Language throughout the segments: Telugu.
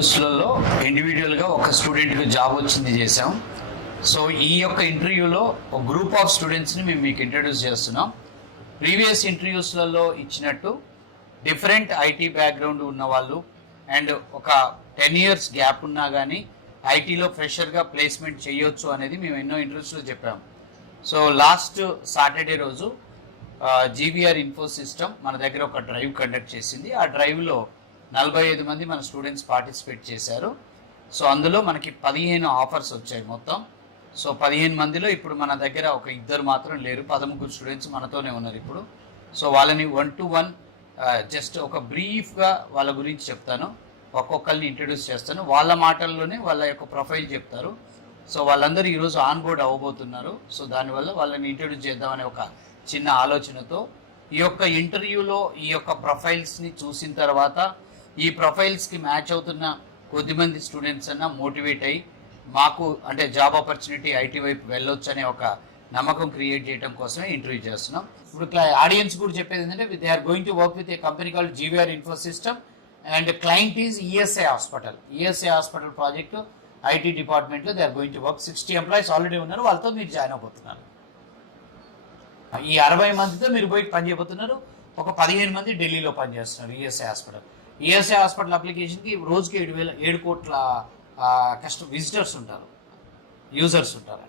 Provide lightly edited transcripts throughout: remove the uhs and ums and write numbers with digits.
ఇంటర్వ్యూస్లలో ఇండివిజువల్గా ఒక స్టూడెంట్కి జాబ్ వచ్చింది చేసాం. సో ఈ యొక్క ఇంటర్వ్యూలో ఒక గ్రూప్ ఆఫ్ స్టూడెంట్స్ని మేము మీకు ఇంట్రడ్యూస్ చేస్తున్నాం. ప్రీవియస్ ఇంటర్వ్యూస్లలో ఇచ్చినట్టు డిఫరెంట్ ఐటీ బ్యాక్గ్రౌండ్ ఉన్న వాళ్ళు అండ్ ఒక 10 years గ్యాప్ ఉన్నా కానీ ఐటీలో ఫ్రెషర్గా ప్లేస్మెంట్ చేయొచ్చు అనేది మేము ఎన్నో ఇంటర్వ్యూస్లో చెప్పాము. సో లాస్ట్ సాటర్డే రోజు జీవీఆర్ ఇన్ఫో సిస్టమ్ మన దగ్గర ఒక డ్రైవ్ కండక్ట్ చేసింది. ఆ డ్రైవ్లో 45 మంది మన స్టూడెంట్స్ పార్టిసిపేట్ చేశారు. సో అందులో మనకి 15 ఆఫర్స్ వచ్చాయి మొత్తం. సో 15 మందిలో ఇప్పుడు మన దగ్గర ఒక 2 మాత్రం లేరు, 13 స్టూడెంట్స్ మనతోనే ఉన్నారు ఇప్పుడు. సో వాళ్ళని 1-to-1 జస్ట్ ఒక బ్రీఫ్గా వాళ్ళ గురించి చెప్తాను, ఒక్కొక్కరిని ఇంట్రడ్యూస్ చేస్తాను, వాళ్ళ మాటల్లోనే వాళ్ళ యొక్క ప్రొఫైల్ చెప్తారు. సో వాళ్ళందరూ ఈరోజు ఆన్ బోర్డ్ అవ్వబోతున్నారు. సో దానివల్ల వాళ్ళని ఇంట్రడ్యూస్ చేద్దామనే ఒక చిన్న ఆలోచనతో ఈ యొక్క ఇంటర్వ్యూలో ఈ యొక్క ప్రొఫైల్స్ని చూసిన తర్వాత ఈ ప్రొఫైల్స్కి మ్యాచ్ అవుతున్న కొద్దిమంది స్టూడెంట్స్ అన్న మోటివేట్ అయ్యి మాకు అంటే జాబ్ ఆపర్చునిటీ ఐటీ వైపు వెళ్ళొచ్చు అనే ఒక నమ్మకం క్రియేట్ చేయడం కోసమే ఇంటర్వ్యూ చేస్తున్నాం. ఇప్పుడు ఆడియన్స్ కూడా చెప్పేది ఏంటంటే they are going to work with a company called GVR info system and client is ESI hospital. ESI hospital project IT డిపార్ట్మెంట్లో they are going to work. 60 employees already ఉన్నారు, వాళ్ళతో మీరు జాయిన్ అవబోతున్నారు. ఈ 60 మందితో మీరు బయట పనిచేయబోతున్నారు. ఒక 15 మంది ఢిల్లీలో పనిచేస్తున్నారు ఈఎస్ఐ హాస్పిటల్. ఈఎస్ఐ హాస్పిటల్ అప్లికేషన్కి రోజుకి 7 కోట్ల విజిటర్స్ ఉంటారు, యూజర్స్ ఉంటారు.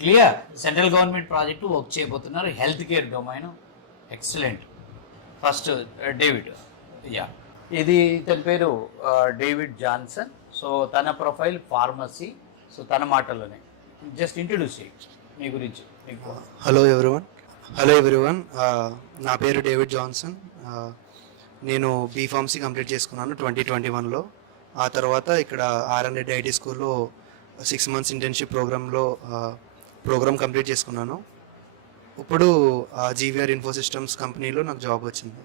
Clear. Central government project work చేయబోతున్నారు. Health care domain excellent. First David, ఇది ఇతని పేరు డేవిడ్ జాన్సన్. సో తన ప్రొఫైల్ ఫార్మసీ. సో తన మాటల్లోనే జస్ట్ ఇంట్రడ్యూస్ చేయండి మీ గురించి. హలో ఎవ్రీవన్, నా పేరు డేవిడ్ జాన్సన్. నేను బీఫార్మసీ కంప్లీట్ చేసుకున్నాను 2021లో. ఆ తర్వాత ఇక్కడ R&D ఐటీ స్కూల్లో 6 months ఇంటర్న్షిప్ ప్రోగ్రామ్ కంప్లీట్ చేసుకున్నాను. ఇప్పుడు జీవీఆర్ ఇన్ఫో సిస్టమ్స్ కంపెనీలో నాకు జాబ్ వచ్చింది.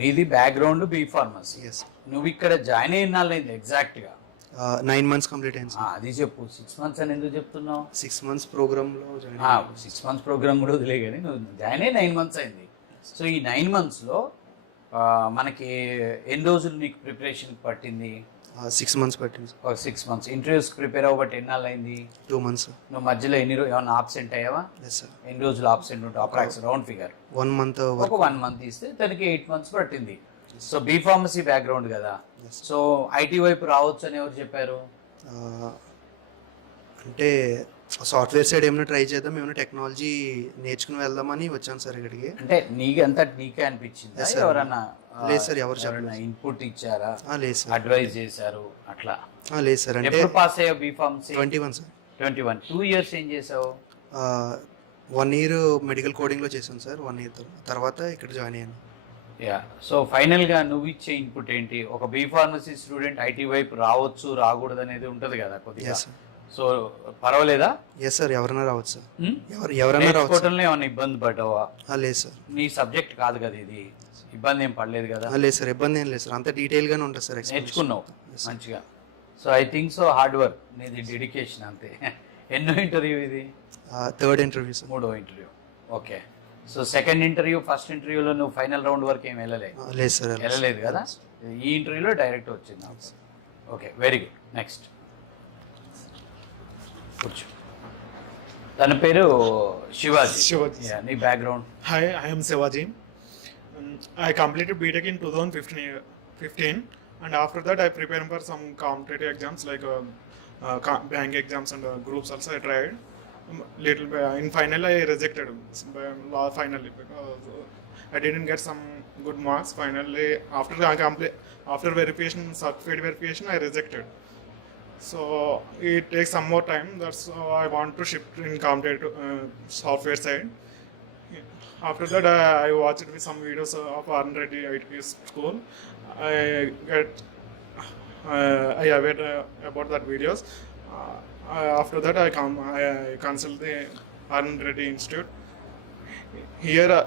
నీది బ్యాక్గ్రౌండ్ బీ ఫార్మసీ. ఎస్. నువ్వు ఇక్కడ జాయిన్ అయినాళ్ళైంది ఎగ్జాక్ట్గా 9 months కంప్లీట్ అయింది. అది చెప్పు. 6 months అని ఎందుకు చెప్తున్నావు? 6 months ప్రోగ్రాంలో 6 months ప్రోగ్రామ్ కూడా వదిలే, కానీ నువ్వు జాయిన్ అయ్యి 9 months అయింది. సో ఈ 9 monthsలో మనకి ఎన్ని రోజులు నీకు ప్రిపరేషన్ పట్టింది? 6 months పట్టింది. 6 months. ఇంటర్వ్యూస్కి ప్రిపేర్ అవ్వబట్టి ఎన్నాళ్ళు అయింది? 2 months. నువ్వు మధ్యలో ఏమన్నా ఆబ్సెంట్ అయ్యావా? Yes sir. ఎన్ని రోజులు ఆబ్సెంట్ ఉంటావు? Approx round figure 1 month. ఒక 1 month ఇస్తే తనకి 8 months పట్టింది. సో బీ ఫార్మసీ బ్యాక్గ్రౌండ్ కదా. సో ఐటీ వైపు రావచ్చు అని ఎవరు చెప్పారు? అంటే సాఫ్ట్వేర్ సైడ్ ఏమైనా ట్రై చేద్దాం, ఏమైనా టెక్నాలజీ నేర్చుకుని వెళ్దామని వచ్చాను సార్ ఇక్కడికి. అంటే నీకే అనిపించింది? ఎవరన్నా లేదు సార్, ఎవరు చెప్పారు? ఇన్పుట్ ఇచ్చారా? లేదు సార్. అడ్వైజ్ చేశారు అట్లా? లేదు సార్. అంటే ఎప్పుడు పాస్ అయ్యావు బీ ఫార్మసీ? 21 సార్. 21. 2 years ఏం చేసావు? 1 year మెడికల్ కోడింగ్లో చేశాను సార్. 1 year తర్వాత ఇక్కడ జాయిన్ అయ్యాను. సో ఫైనల్గా నువ్వు ఇచ్చే ఇన్పుట్ ఏంటి? ఒక బీ ఫార్మసీ స్టూడెంట్ ఐటీ వైపు రావచ్చు రాకూడదు అనేది ఉంటుంది కదా కొద్దిగా. సో పర్వాలేదా? ఎస్ సార్, ఎవరైనా రావచ్చు సార్. ఎవరైనా రావచ్చు. ఏమైనా ఇబ్బంది పడ్డావా? లేదు సార్. నీ సబ్జెక్ట్ కాదు కదా ఇది, ఇబ్బంది ఏం పడలేదు కదా? లేదు సార్, ఇబ్బంది ఏం లేదు సార్. అంత డీటెయిల్గానే ఉంటుంది సార్. నేర్చుకున్నావు మంచిగా. So I think so hard work, నీది డెడికేషన్ అంతే. ఎన్నో ఇంటర్వ్యూ ఇది? 3rd interview sir. 3వ interview. Okay. So 2nd interview, first ఇంటర్వ్యూలో నువ్వు ఫైనల్ రౌండ్ వరకు ఏం వెళ్ళలేదు? లేదు సార్, వెళ్ళలేదు కదా. ఈ ఇంటర్వ్యూలో డైరెక్ట్ వచ్చింది. Okay, very good. నెక్స్ట్ కూర్చో. తన పేరు శివాజీ. నీ background? Hi, I am Shivaji. I completed BTech in 2015 and after that I prepared for some competitive exams like bank exams and groups also I tried. Little in final I rejected finally because I didn't get some good marks. Finally after verification, certificate verification, I rejected. So it takes some more time. That's how I want to shift in competitive software side. After that, I watched some videos of R&D IT school. I aware about that videos. After that, I consult the R&D Institute. Here,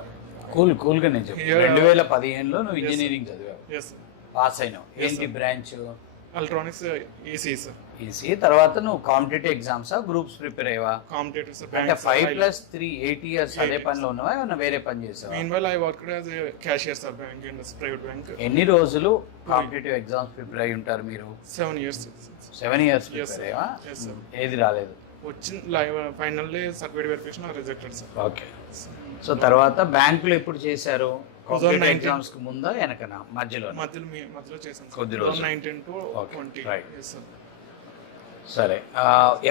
కూల్గా నేను చెప్పు. 2015లో నువ్వు ఇంజనీరింగ్ చదివావు. Yes. పాస్ అయినావు. ఏంటి branch? electronics EC sir. EC తర్వాత నువ్వు కాంపిటేటివ్ ఎగ్జామ్స్ గ్రూప్స్ ప్రిపేర్ అయ్యవా? Competitive sir. అంటే Banks, 5+3 8 ఇయర్స్ 8 అదే పనిలో ఉన్నావా, ఏమన్నా వేరే పని చేసావా? Meanwhile, I worked as a cashier sir, bank in a private bank. ఎన్ని రోజులు కాంపిటేటివ్ ఎగ్జామ్స్ ప్రిపేర్ అయి ఉంటారు మీరు? 7 years. 7 years Yes, prepare sir. అయ్యవా? Yes, sir. ఏది రాలేదు. వచ్చిన live finally certificate verification rejected sir. Okay. So తర్వాత బ్యాంకులో ఎప్పుడు చేశారు? కాంపిటేటివ్ 2019. ఎగ్జామ్స్ కి ముందా వెనకనా మధ్యలో? మధ్యలో చేశాను సార్. కొద్ది రోజులు. 2019 to Okay, 20. right. Yes, sir. సరే,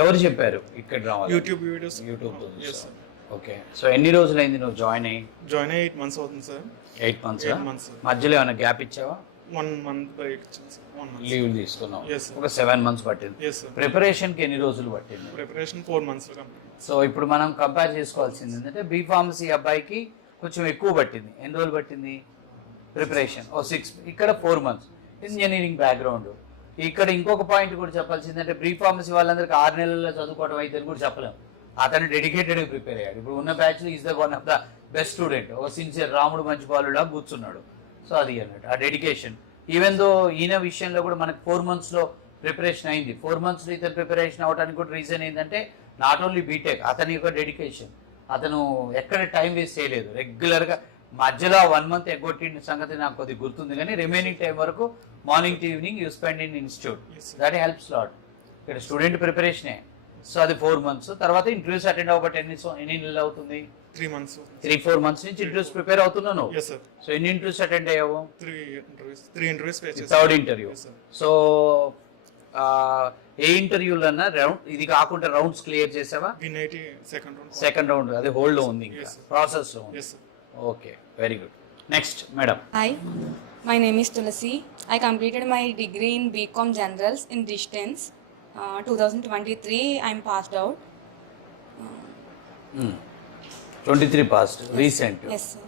ఎవరు చెప్పారు ఇక్కడ రావాలి? YouTube videos. YouTube Yes, sir. Okay. So ఎన్ని రోజులైంది నువ్వు జాయిన్ అయ్యి? జాయిన్ అయ్యి 8 months అవుతుంది సార్. 8 months. 8 months sir. మధ్యలో ఏమైనా గ్యాప్ ఇచ్చావా? 1 month బ్రేక్ ఇచ్చాను సార్. 1 month. లీవ్ తీసుకున్నావు? Yes, sir. ఒక 7 months పట్టింది. Yes, sir. ప్రిపరేషన్ కి ఎన్ని రోజులు పట్టింది? ప్రిపరేషన్ 4 months లో కంప్లీట్. సో ఇప్పుడు మనం కంపేర్ చేసుకోవాల్సింది ఏంటంటే బీ ఫార్మసీ అబ్బాయికి కొంచెం ఎక్కువ పట్టింది. ఎన్ని రోజులు పట్టింది ప్రిపరేషన్? 6. ఇక్కడ 4 months. Engineering background. ఇక్కడ ఇంకొక పాయింట్ కూడా చెప్పాల్సిందంటే బీ ఫార్మసీ వాళ్ళందరికీ 6 నెలల్లో చదువుకోవడం అయితే కూడా చెప్పలేము. అతను డెడికేటెడ్గా ప్రిపేర్ అయ్యాడు. ఇప్పుడు ఉన్న బ్యాచ్లో is the one of the best student. ఒక సిన్సియర్ రాముడు మంచి బాలులా కూర్చున్నాడు. సో అది అన్నట్టు ఆ డెడికేషన్. ఈవెన్ దో ఈయన విషయంలో కూడా మనకు 4 monthsలో ప్రిపరేషన్ అయింది. 4 monthsలో ఇతను ప్రిపరేషన్ అవ్వడానికి కూడా రీజన్ ఏంటంటే నాట్ ఓన్లీ బీటెక్, అతని యొక్క డెడికేషన్. అతను ఎక్కడ టైం వేస్ట్ చేయలేదు. రెగ్యులర్గా మధ్యలో 1 month ఎగ్గొట్టిన సంగతి నాకు కొద్దిగా గుర్తుంది, కానీ రిమైనింగ్ టైం వరకు morning to evening you spend in institute. Yes, sir. That helps lot. ఇక్కడ స్టూడెంట్ ప్రిపరేషనే. సో అది 4 months. తర్వాత ఇంటర్వ్యూస్ అటెండ్ అవ్వబట్టి ఎన్ని నెలలు అవుతుంది? 3 months. 3-4 months నుంచి ఇంటర్వ్యూస్ ప్రిపేర్ అవుతున్నాను. Yes, sir. సో ఎన్ని ఇంటర్వ్యూస్ అటెండ్ అయ్యావు? 3 interviews face చేశాను. Third interview. Yes, sir. So ఏ ఇంటర్వ్యూలన్నా రౌండ్ ఇది కాకుండా రౌండ్స్ క్లియర్ చేసావా? Win80 second round. Second round అది హోల్డ్ లో ఉంది, ఇంకా Yes, sir. ప్రాసెస్ లో ఉంది. Yes, sir. Okay, very good. Next madam. Hi, my name is Tulasi. I completed my degree in BCom Generals in distance. 2023, I'm passed out. 23 past recent. Yes, sir.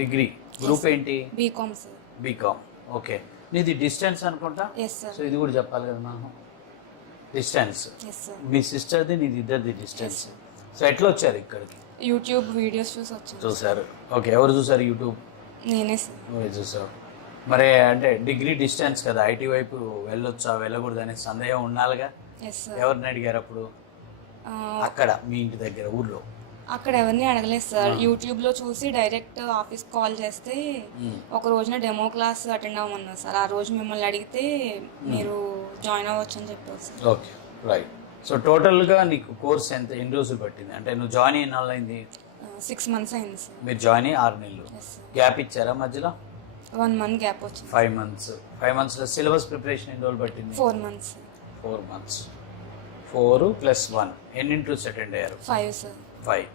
Degree group ఏంటి? BCom, sir. బీకామ్. ఓకే, నీది డిస్టెన్స్ అనుకుంటా. Yes, sir. సో ఇది కూడా చెప్పాలి కదా మనం. డిస్టెన్స్. Yes, sir. మీ సిస్టర్ది నీది ఇద్దరిది డిస్టెన్స్. సో ఎట్లా వచ్చారు ఇక్కడికి? YouTube videos చూసి వచ్చాను. చూసారు. ఓకే, ఎవరు చూసారు యూట్యూబ్? నేనే సార్. నువ్వే చూసావు. మరి అంటే డిగ్రీ డిస్టెన్స్ కదా, ఐటీ వైపు వెళ్ళొచ్చా వెళ్ళకూడదు అనే సందేహం ఉండాలిగా. Yes sir. ఎవరిని అడిగారు అప్పుడు అక్కడ మీ ఇంటి దగ్గర ఊర్లో? అక్కడ ఎవరిని అడగలేదు సార్. యూట్యూబ్లో చూసి డైరెక్ట్ ఆఫీస్ కాల్ చేస్తే ఒక రోజున డెమో క్లాస్ అటెండ్ అవ్వమన్నారు సార్. ఆ రోజు మిమ్మల్ని అడిగితే మీరు జాయిన్ అవ్వచ్చు అని చెప్పారు సార్. Okay, right. సో టోటల్గా నీకు కోర్స్ ఎన్ని రోజులు పట్టింది? అంటే నువ్వు జాయిన్ అయిన నెలలు అయింది? 6 months అయింది సార్. మీరు జాయిన్ అయ్యి 6 నెలలు. Yes sir. గ్యాప్ ఇచ్చారా మధ్యలో? 1 month గ్యాప్ వచ్చింది. 5 months. 5 monthsలో సిలబస్ ప్రిపరేషన్ ఎన్ని రోజులు పట్టింది? 4 months. 4 months. 4 + 1 ఎన్ని ఇంటర్వ్యూస్ అటెండ్ అయ్యారు? 5 సార్. 5.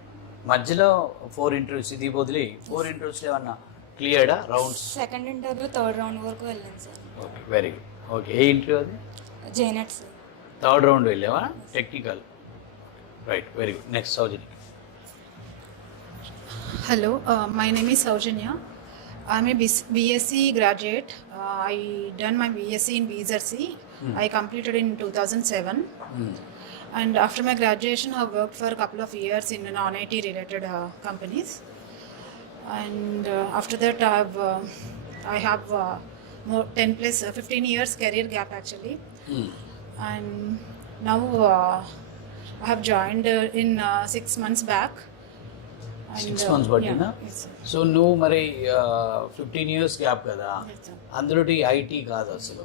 మధ్యలో 4 ఇంటర్వ్యూస్. ఇది వదిలి 4 ఇంటర్వ్యూస్లో ఏమన్నా క్లియర్డా rounds? Second interview third round వరకు వెళ్ళాను sir. Okay, very good. Okay, ఏ ఇంటర్వ్యూ అది? జేనెట్ సార్. థర్డ్ రౌండ్ వెళ్ళావా? Technical. Right, very good. Next Soujanya. Hello, my name is Saujanya. I'm a BSc graduate. I done my BSc in BSc. I completed in 2007. And after my graduation, I worked for a couple of years in non-IT related companies. And after that, I have more 10 plus 15 years career gap actually. And now I have joined in 6 months back. 6 months పట్టిందా? సో నువ్వు మరి 15 years గ్యాప్ కదా, అందులో ఐటీ కాదు అసలు,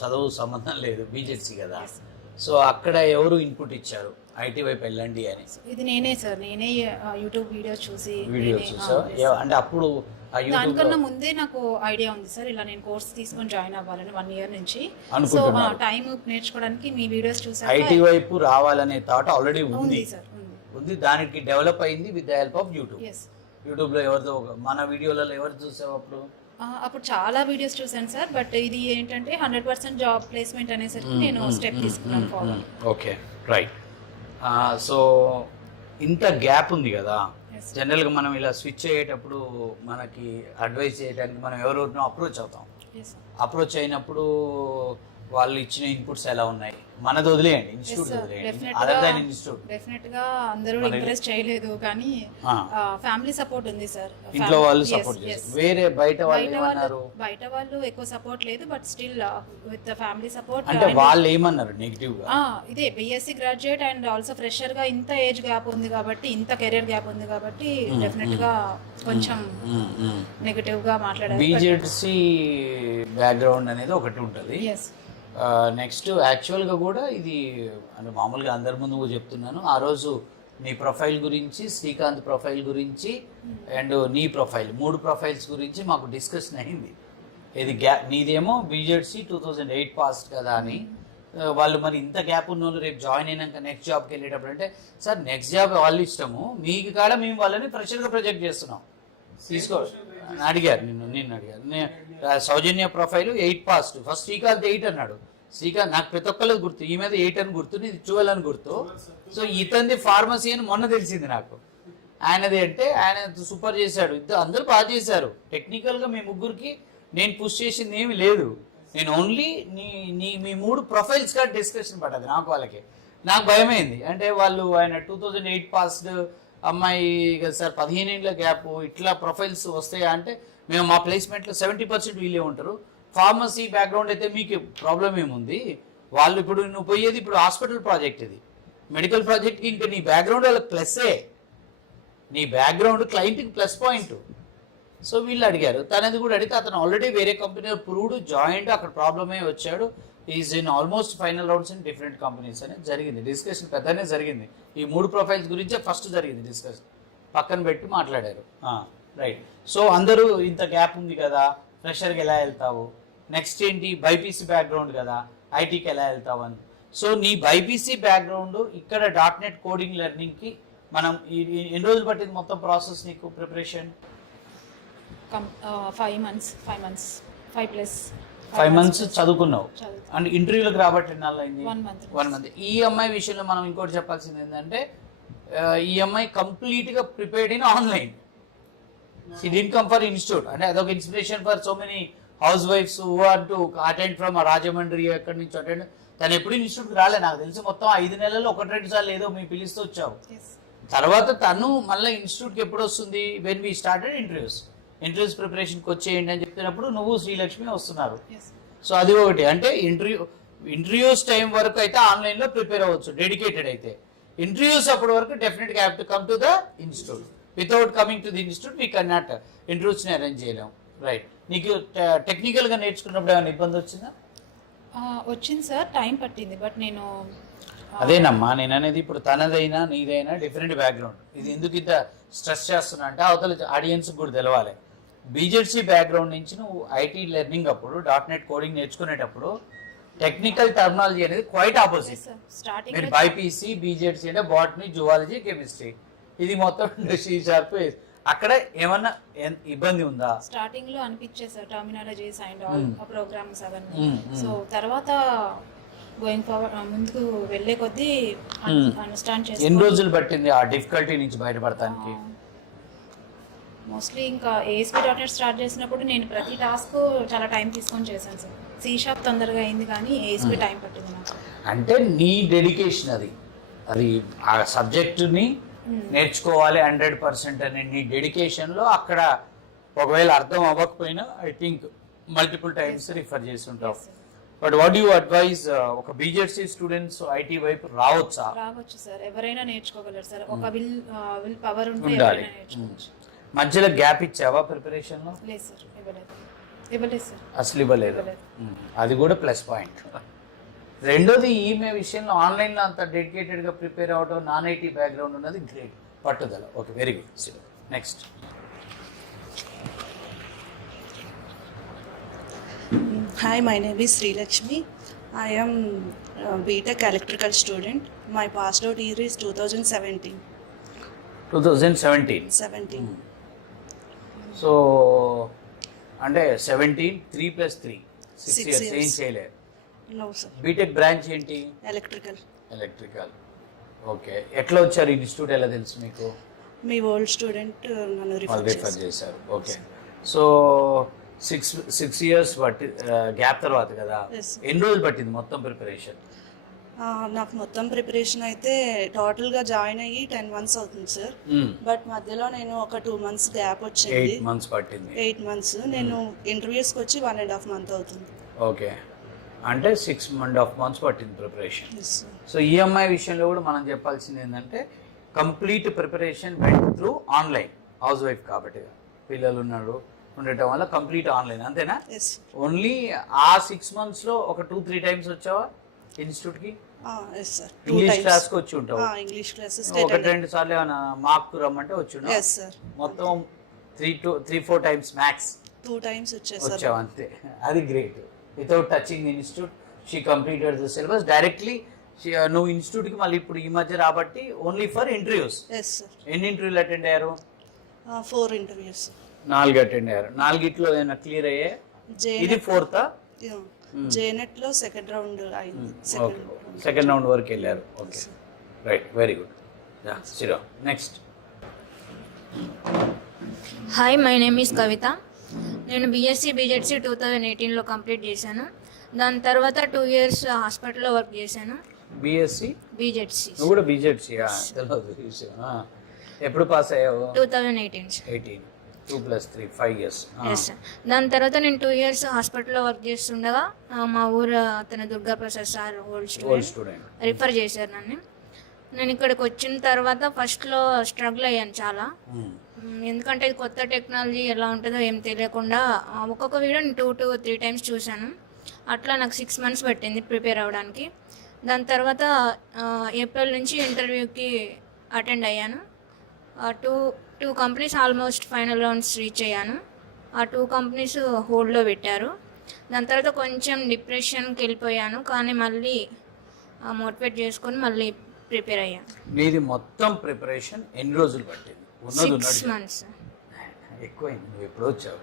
చదువు సంబంధం లేదు, బీజెడ్సీ కదా. సో అక్కడ ఎవరు ఇన్పుట్ ఇచ్చారు ఐటీ వైపు వెళ్ళండి అని? ఇది నేనే సార్. నేనే యూట్యూబ్ వీడియోస్ చూసి చూసావు అంటే అప్పుడు దానికన్నా ముందే నాకు ఐడియా ఉంది సార్. ఇలా నేను కోర్స్ తీసుకొని జాయిన్ అవ్వాలని 1 year నుంచి. సో అనుకుంటున్నాను. టైం నేర్చుకోవడానికి మీ వీడియోస్ చూసాక ఐటీ వైపు రావాలనే థాట్ ఆల్రెడీ ఉంది. ఉంది సార్. ఉంది, దానికి డెవలప్ అయింది with the help of YouTube. Yes. యూట్యూబ్లో ఎవరితో మన వీడియోలలో ఎవరు చూసావు అప్పుడు? అప్పుడు చాలా వీడియోస్ చూసాను సార్. బట్ ఇది ఏంటంటే 100% జాబ్ ప్లేస్మెంట్ అనేసరికి నేను స్టెప్ తీసుకున్నాను ఫార్వర్డ్. Okay, right. సో ఇంత గ్యాప్ ఉంది కదా, Yes. జనరల్గా మనం ఇలా స్విచ్ అయ్యేటప్పుడు మనకి అడ్వైస్ చేయడానికి మనం ఎవరెవరినో అప్రోచ్ అవుతాం. Yes sir. అప్రోచ్ అయినప్పుడు వాళ్ళు ఇచ్చిన ఇన్పుట్స్ ఎలా ఉన్నాయి? మనది వదిలేయండి, ఇన్స్టిట్యూట్ వదిలేయండి, అదర్ దాన్ ఇన్స్టిట్యూట్. డెఫినెట్ గా అందరూ ఇంప్రెస్ చేయలేదు, కానీ ఫ్యామిలీ సపోర్ట్ ఉంది సార్. ఇంట్లో వాళ్ళు సపోర్ట్ చేస్తారు. వేరే బయట వాళ్ళు ఏమన్నారు? బయట వాళ్ళు ఎక్కువ సపోర్ట్ లేదు, but still with the family support. అంటే వాళ్ళు ఏమన్నారు నెగిటివ్ గా? ఇదే BSc graduate and also fresher గా ఇంత ఏజ్ గ్యాప్ ఉంది కాబట్టి, ఇంత కెరీర్ గ్యాప్ ఉంది కాబట్టి డెఫినెట్ గా కొంచెం నెగటివ్ గా మాట్లాడారు. బీజెడ్సీ బ్యాక్గ్రౌండ్ అనేది ఒకటి ఉంటుంది. ఎస్. నెక్స్ట్ యాక్చువల్గా కూడా ఇది అంటే మామూలుగా అందరి ముందు చెప్తున్నాను, ఆ రోజు నీ ప్రొఫైల్ గురించి, శ్రీకాంత్ ప్రొఫైల్ గురించి అండ్ నీ ప్రొఫైల్, 3 ప్రొఫైల్స్ గురించి మాకు డిస్కషన్ అయింది. ఇది నీదేమో బీజెడ్సీ 2008 పాస్ కదా అని. వాళ్ళు మరి ఇంత గ్యాప్ ఉన్న వాళ్ళు రేపు జాయిన్ అయినాక నెక్స్ట్ జాబ్కి వెళ్ళేటప్పుడు అంటే, సార్ నెక్స్ట్ జాబ్ వాళ్ళు ఇష్టము, మీకు కాడ మేము వాళ్ళని ఫ్రెషర్గా ప్రొజెక్ట్ చేస్తున్నాం తీసుకో అడిగారు. నిన్ను అడిగారు. సౌజన్య ప్రొఫైల్ 8 పాస్, ఫస్ట్ శ్రీకాంత్ 8 అన్నాడు. శ్రీకాంత్ నాకు ప్రతి ఒక్కళ్ళది గుర్తు, ఈ మీద 8 అని గుర్తు, ఇది 12 అని గుర్తు. సో ఇతనిది ఫార్మసీ అని మొన్న తెలిసింది నాకు. ఆయనది అంటే ఆయన సూపర్ చేశాడు, అందరూ బాగా చేశారు. టెక్నికల్గా మీ ముగ్గురికి నేను పుష్ చేసింది ఏమీ లేదు. నేను ఓన్లీ మీ 3 ప్రొఫైల్స్గా డిస్కషన్ పడ్డది నాకు. వాళ్ళకి నాకు భయమైంది. అంటే వాళ్ళు ఆయన 2008 పాస్డ్ అమ్మాయి కదా సార్, 15 ఏళ్ళ గ్యాప్, ఇట్లా ప్రొఫైల్స్ వస్తాయా అంటే, మేము మా ప్లేస్మెంట్లో 70% వీళ్ళే ఉంటారు. ఫార్మసీ బ్యాక్గ్రౌండ్ అయితే మీకు ప్రాబ్లం ఏముంది? వాళ్ళు ఇప్పుడు నువ్వు పోయేది ఇప్పుడు హాస్పిటల్ ప్రాజెక్ట్, ఇది మెడికల్ ప్రాజెక్ట్కి, ఇంకా నీ బ్యాక్గ్రౌండ్ వాళ్ళకి ప్లస్సే, నీ బ్యాక్గ్రౌండ్ క్లయింట్కి ప్లస్ పాయింట్. సో వీళ్ళు అడిగారు. తనది కూడా అడిగితే అతను ఆల్రెడీ వేరే కంపెనీలో ప్రూవ్డ్, జాయింట్, అక్కడ ప్రాబ్లమే వచ్చాడు. Is in almost final rounds in different companies అనేది జరిగింది. డిస్కషన్ పెద్దనే జరిగింది. ఈ 3 ప్రొఫైల్స్ గురించే ఫస్ట్ జరిగింది డిస్కషన్. పక్కన పెట్టి మాట్లాడారు. రైట్. సో అందరూ ఇంత గ్యాప్ ఉంది కదా, ఫ్రెషర్కి ఎలా వెళ్తావు, నెక్స్ట్ ఏంటి బైపీసీ బ్యాక్గ్రౌండ్ కదా, ఐటీకి ఎలా వెళ్తావు అని. సో నీ బైపీసీ బ్యాక్గ్రౌండ్ ఇక్కడ .NET కోడింగ్ లెర్నింగ్కి మనం ఎన్ని రోజులు పట్టింది మొత్తం ప్రాసెస్ నీకు ప్రిపరేషన్? 5 months 5 months చదువుకున్నావు. అండ్ ఇంటర్వ్యూలకు రాబట్టి ఎన్నాళ్ళు అయింది? 1 month. ఈ అమ్మాయి విషయంలో మనం ఇంకోటి చెప్పాల్సింది ఏంటంటే, ఈ అమ్మాయి కంప్లీట్గా prepared in online. She didn't come for institute. అంటే అదొక ఇన్స్పిరేషన్ ఫర్ సో మెనీ హౌస్ వైఫ్స్ who are to attend from Rajahmundry, ఎక్కడి నుంచి అటెండ్. తను ఎప్పుడు ఇన్స్టిట్యూట్కి రాలే నాకు తెలిసి. మొత్తం 5 నెలల్లో 1-2 సార్లు ఏదో మీ పిలిస్తూ వచ్చావు. తర్వాత తను మళ్ళీ ఇన్స్టిట్యూట్కి ఎప్పుడు వస్తుంది? వెన్ వీ స్టార్టెడ్ ఇంటర్వ్యూస్ ప్రిపరేషన్కి వచ్చేయండి అని చెప్పినప్పుడు నువ్వు శ్రీలక్ష్మి వస్తున్నారు. సో అది ఒకటి. అంటే ఇంటర్వ్యూస్ టైం వరకు అయితే ఆన్లైన్లో ప్రిపేర్ అవ్వచ్చు డెడికేటెడ్ అయితే. ఇంటర్వ్యూస్ అప్పటి వరకు డెఫినెట్గా have to come to the institute. Without coming to the institute we can not ఇంటర్వ్యూస్ని అరేంజ్ చేయలేము. రైట్. నీకు టెక్నికల్గా నేర్చుకున్నప్పుడు ఏమైనా ఇబ్బంది వచ్చిందా? వచ్చింది సార్, టైం పట్టింది. బట్ నేను అదేనమ్మా నేను అనేది, ఇప్పుడు తనదైనా నీదైనా డిఫరెంట్ బ్యాక్గ్రౌండ్. ఇది ఎందుకు ఇంత స్ట్రెస్ చేస్తున్నా అంటే, అవతల ఆడియన్స్ కూడా తెలవాలి. బీజెడ్సీ బ్యాక్గ్రౌండ్ నుంచి నువ్వు ఐటీ లెర్నింగ్ అప్పుడు .NET కోడింగ్ నేర్చుకునేటప్పుడు టెక్నికల్ టర్మినాలజీ అనేది క్వైట్ ఆపోజిట్. మీరు బైపీసీ, బీజెడ్సీ అంటే బాటనీ, జువాలజీ, కెమిస్ట్రీ, ఇది మొత్తం C# అక్కడ ఏమన్నా ఇబ్బంది ఉందా? స్టార్టింగ్ లో అనిపించేది sir, terminologies and all programs అవన్నీ. సో తర్వాత గోయింగ్ ఫార్వర్డ్ ముందుకు వెళ్ళే కొద్దీ అండర్స్టాండ్ చేసి. ఎన్ని రోజులు పట్టింది ఆ డిఫికల్టీ నుంచి బయటపడటానికి? మోస్ట్లీ ఇంకా ASP.NET స్టార్ట్ చేసినప్పుడు నేను ప్రతి టాస్క్ చాలా టైం తీసుకొని చేశాను సార్. C# తొందరగా అయింది, కానీ ASP టైం పట్టింది నాకు. అంటే నీ డెడికేషన్ అది ఆ సబ్జెక్టుని నేర్చుకోవాలి 100% అని నీ డెడికేషన్లో అక్కడ ఒకవేళ అర్థం అవ్వకపోయినా I think multiple times refer చేసి ఉంటావు. బట్ వాట్ యూ అడ్వైజ్, ఒక బీజెడ్సీ స్టూడెంట్స్ ఐటీ వైపు రావచ్చా? రావచ్చు సార్, ఎవరైనా నేర్చుకోగలరు సార్. ఒక విల్ పవర్ ఉంటే ఉండాలి. ఎవరైనా నేర్చుకోవచ్చు. మధ్యలో గ్యాప్ ఇచ్చావా ప్రిపరేషన్లో? లేదు సార్, ఇవ్వలేదు సార్, అసలు ఇవ్వలేదు. అది కూడా ప్లస్ పాయింట్. రెండోది, ఈమె విషయంలో ఆన్లైన్లో అంత డెడికేటెడ్గా ప్రిపేర్ అవ్వడం, నాన్-ఐటీ బ్యాక్గ్రౌండ్ ఉన్నది గ్రేట్, పట్టుదల. Okay, very good. Next. Hi, my name is Sri Lakshmi. I am BTech electrical student. My passed out year is 2017. 2017. So అంటే 17, 3+3 6 years ఏం చేయలేదు. No sir. బీటెక్ బ్రాంచ్ ఏంటి? ఎలక్ట్రికల్. ఓకే, ఎట్లా వచ్చారు ఇన్స్టిట్యూట్? ఎలా తెలుసు మీకు? మీ ఓల్డ్ స్టూడెంట్ నన్ను రిఫర్ చేశారు. Okay. So six years gap తర్వాత కదా, Yes. ఎన్ని రోజులు పట్టింది మొత్తం ప్రిపరేషన్? నాకు మొత్తం ప్రిపరేషన్ అయితే టోటల్గా జాయిన్ అయ్యి 10 months అవుతుంది సార్. బట్ మధ్యలో నేను ఒక 2 months గ్యాప్ వచ్చింది. 8 months పట్టింది. 8 months. నేను ఇంటర్వ్యూస్కి వచ్చి 1.5 month అవుతుంది. ఓకే, అంటే 6.5 months పట్టింది preparation. Yes, sir. So EMI విషయంలో కూడా మనం చెప్పాల్సింది ఏంటంటే complete preparation went through online. House wife కాబట్టి పిల్లలు ఉండటం వల్ల కంప్లీట్ ఆన్లైన్, అంతేనా? Yes. ఓన్లీ ఆ 6 monthsలో ఒక 2-3 times వచ్చావా ఇన్స్టిట్యూట్కి? Yes, sir. 2 English times. క్లాస్కి వచ్చి ఉంటావు. ఇంగ్లీష్ క్లాసెస్ 1-2 సార్లు ఏమైనా మార్క్ రమ్మంటే వచ్చి ఉన్నావు? Yes sir. మొత్తం 3-4 times మ్యాక్స్ 2 times వచ్చాయి సార్. వచ్చావు అంతే. అది great. Without touching the institute she completed the syllabus directly. నువ్వు ఇన్స్టిట్యూట్కి మళ్ళీ ఇప్పుడు ఈ మధ్య రాబట్టి only for interviews. Yes sir. ఎన్ని ఇంటర్వ్యూలు అటెండ్ అయ్యారు? 4 interviews. 4 అటెండ్ అయ్యారు. 4 ఏమైనా క్లియర్ అయ్యే? ఇది 4th? జేనెట్లో సెకండ్ రౌండ్ అయింది. సెకండ్ రౌండ్ వరకు వెళ్ళారు. Okay, right, very good. Shira, next. Hi, my name is Kavitha. నేను బీఎస్సీ బీజెడ్సీ 2018లో కంప్లీట్ చేశాను. దాని తర్వాత 2 years హాస్పిటల్లో వర్క్ చేశాను. బీఎస్సీ బీజెడ్సీ నువ్వు కూడా బీజెడ్సీ? తెలియదు. ఎప్పుడు పాస్ అయ్యావు? 2018. 18. 2+3 5 years. Yes sir. దాని తర్వాత నేను 2 years హాస్పిటల్లో వర్క్ చేస్తుండగా మా ఊరు అతను Durga Prasad sir old student refer చేశారు నన్ను. నేను ఇక్కడికి వచ్చిన తర్వాత ఫస్ట్లో స్ట్రగుల్ అయ్యాను చాలా. ఎందుకంటే ఇది కొత్త టెక్నాలజీ ఎలా ఉంటుందో ఏం తెలియకుండా ఒక్కొక్క వీడియో 2 to 3 times చూశాను. అట్లా నాకు 6 months పట్టింది ప్రిపేర్ అవ్వడానికి. దాని తర్వాత ఏప్రిల్ నుంచి ఇంటర్వ్యూకి అటెండ్ అయ్యాను. Two companies almost final rounds reach అయ్యాను. ఆ 2 companies హోల్డ్లో పెట్టారు. దాని తర్వాత కొంచెం డిప్రెషన్కి వెళ్ళిపోయాను, కానీ మళ్ళీ మోటివేట్ చేసుకొని మళ్ళీ ప్రిపేర్ అయ్యాను. నీది మొత్తం ప్రిపరేషన్ ఎన్ని రోజులు పట్టింది? 6 months. ఎక్కువైంది. నువ్వు ఎప్పుడు వచ్చావు?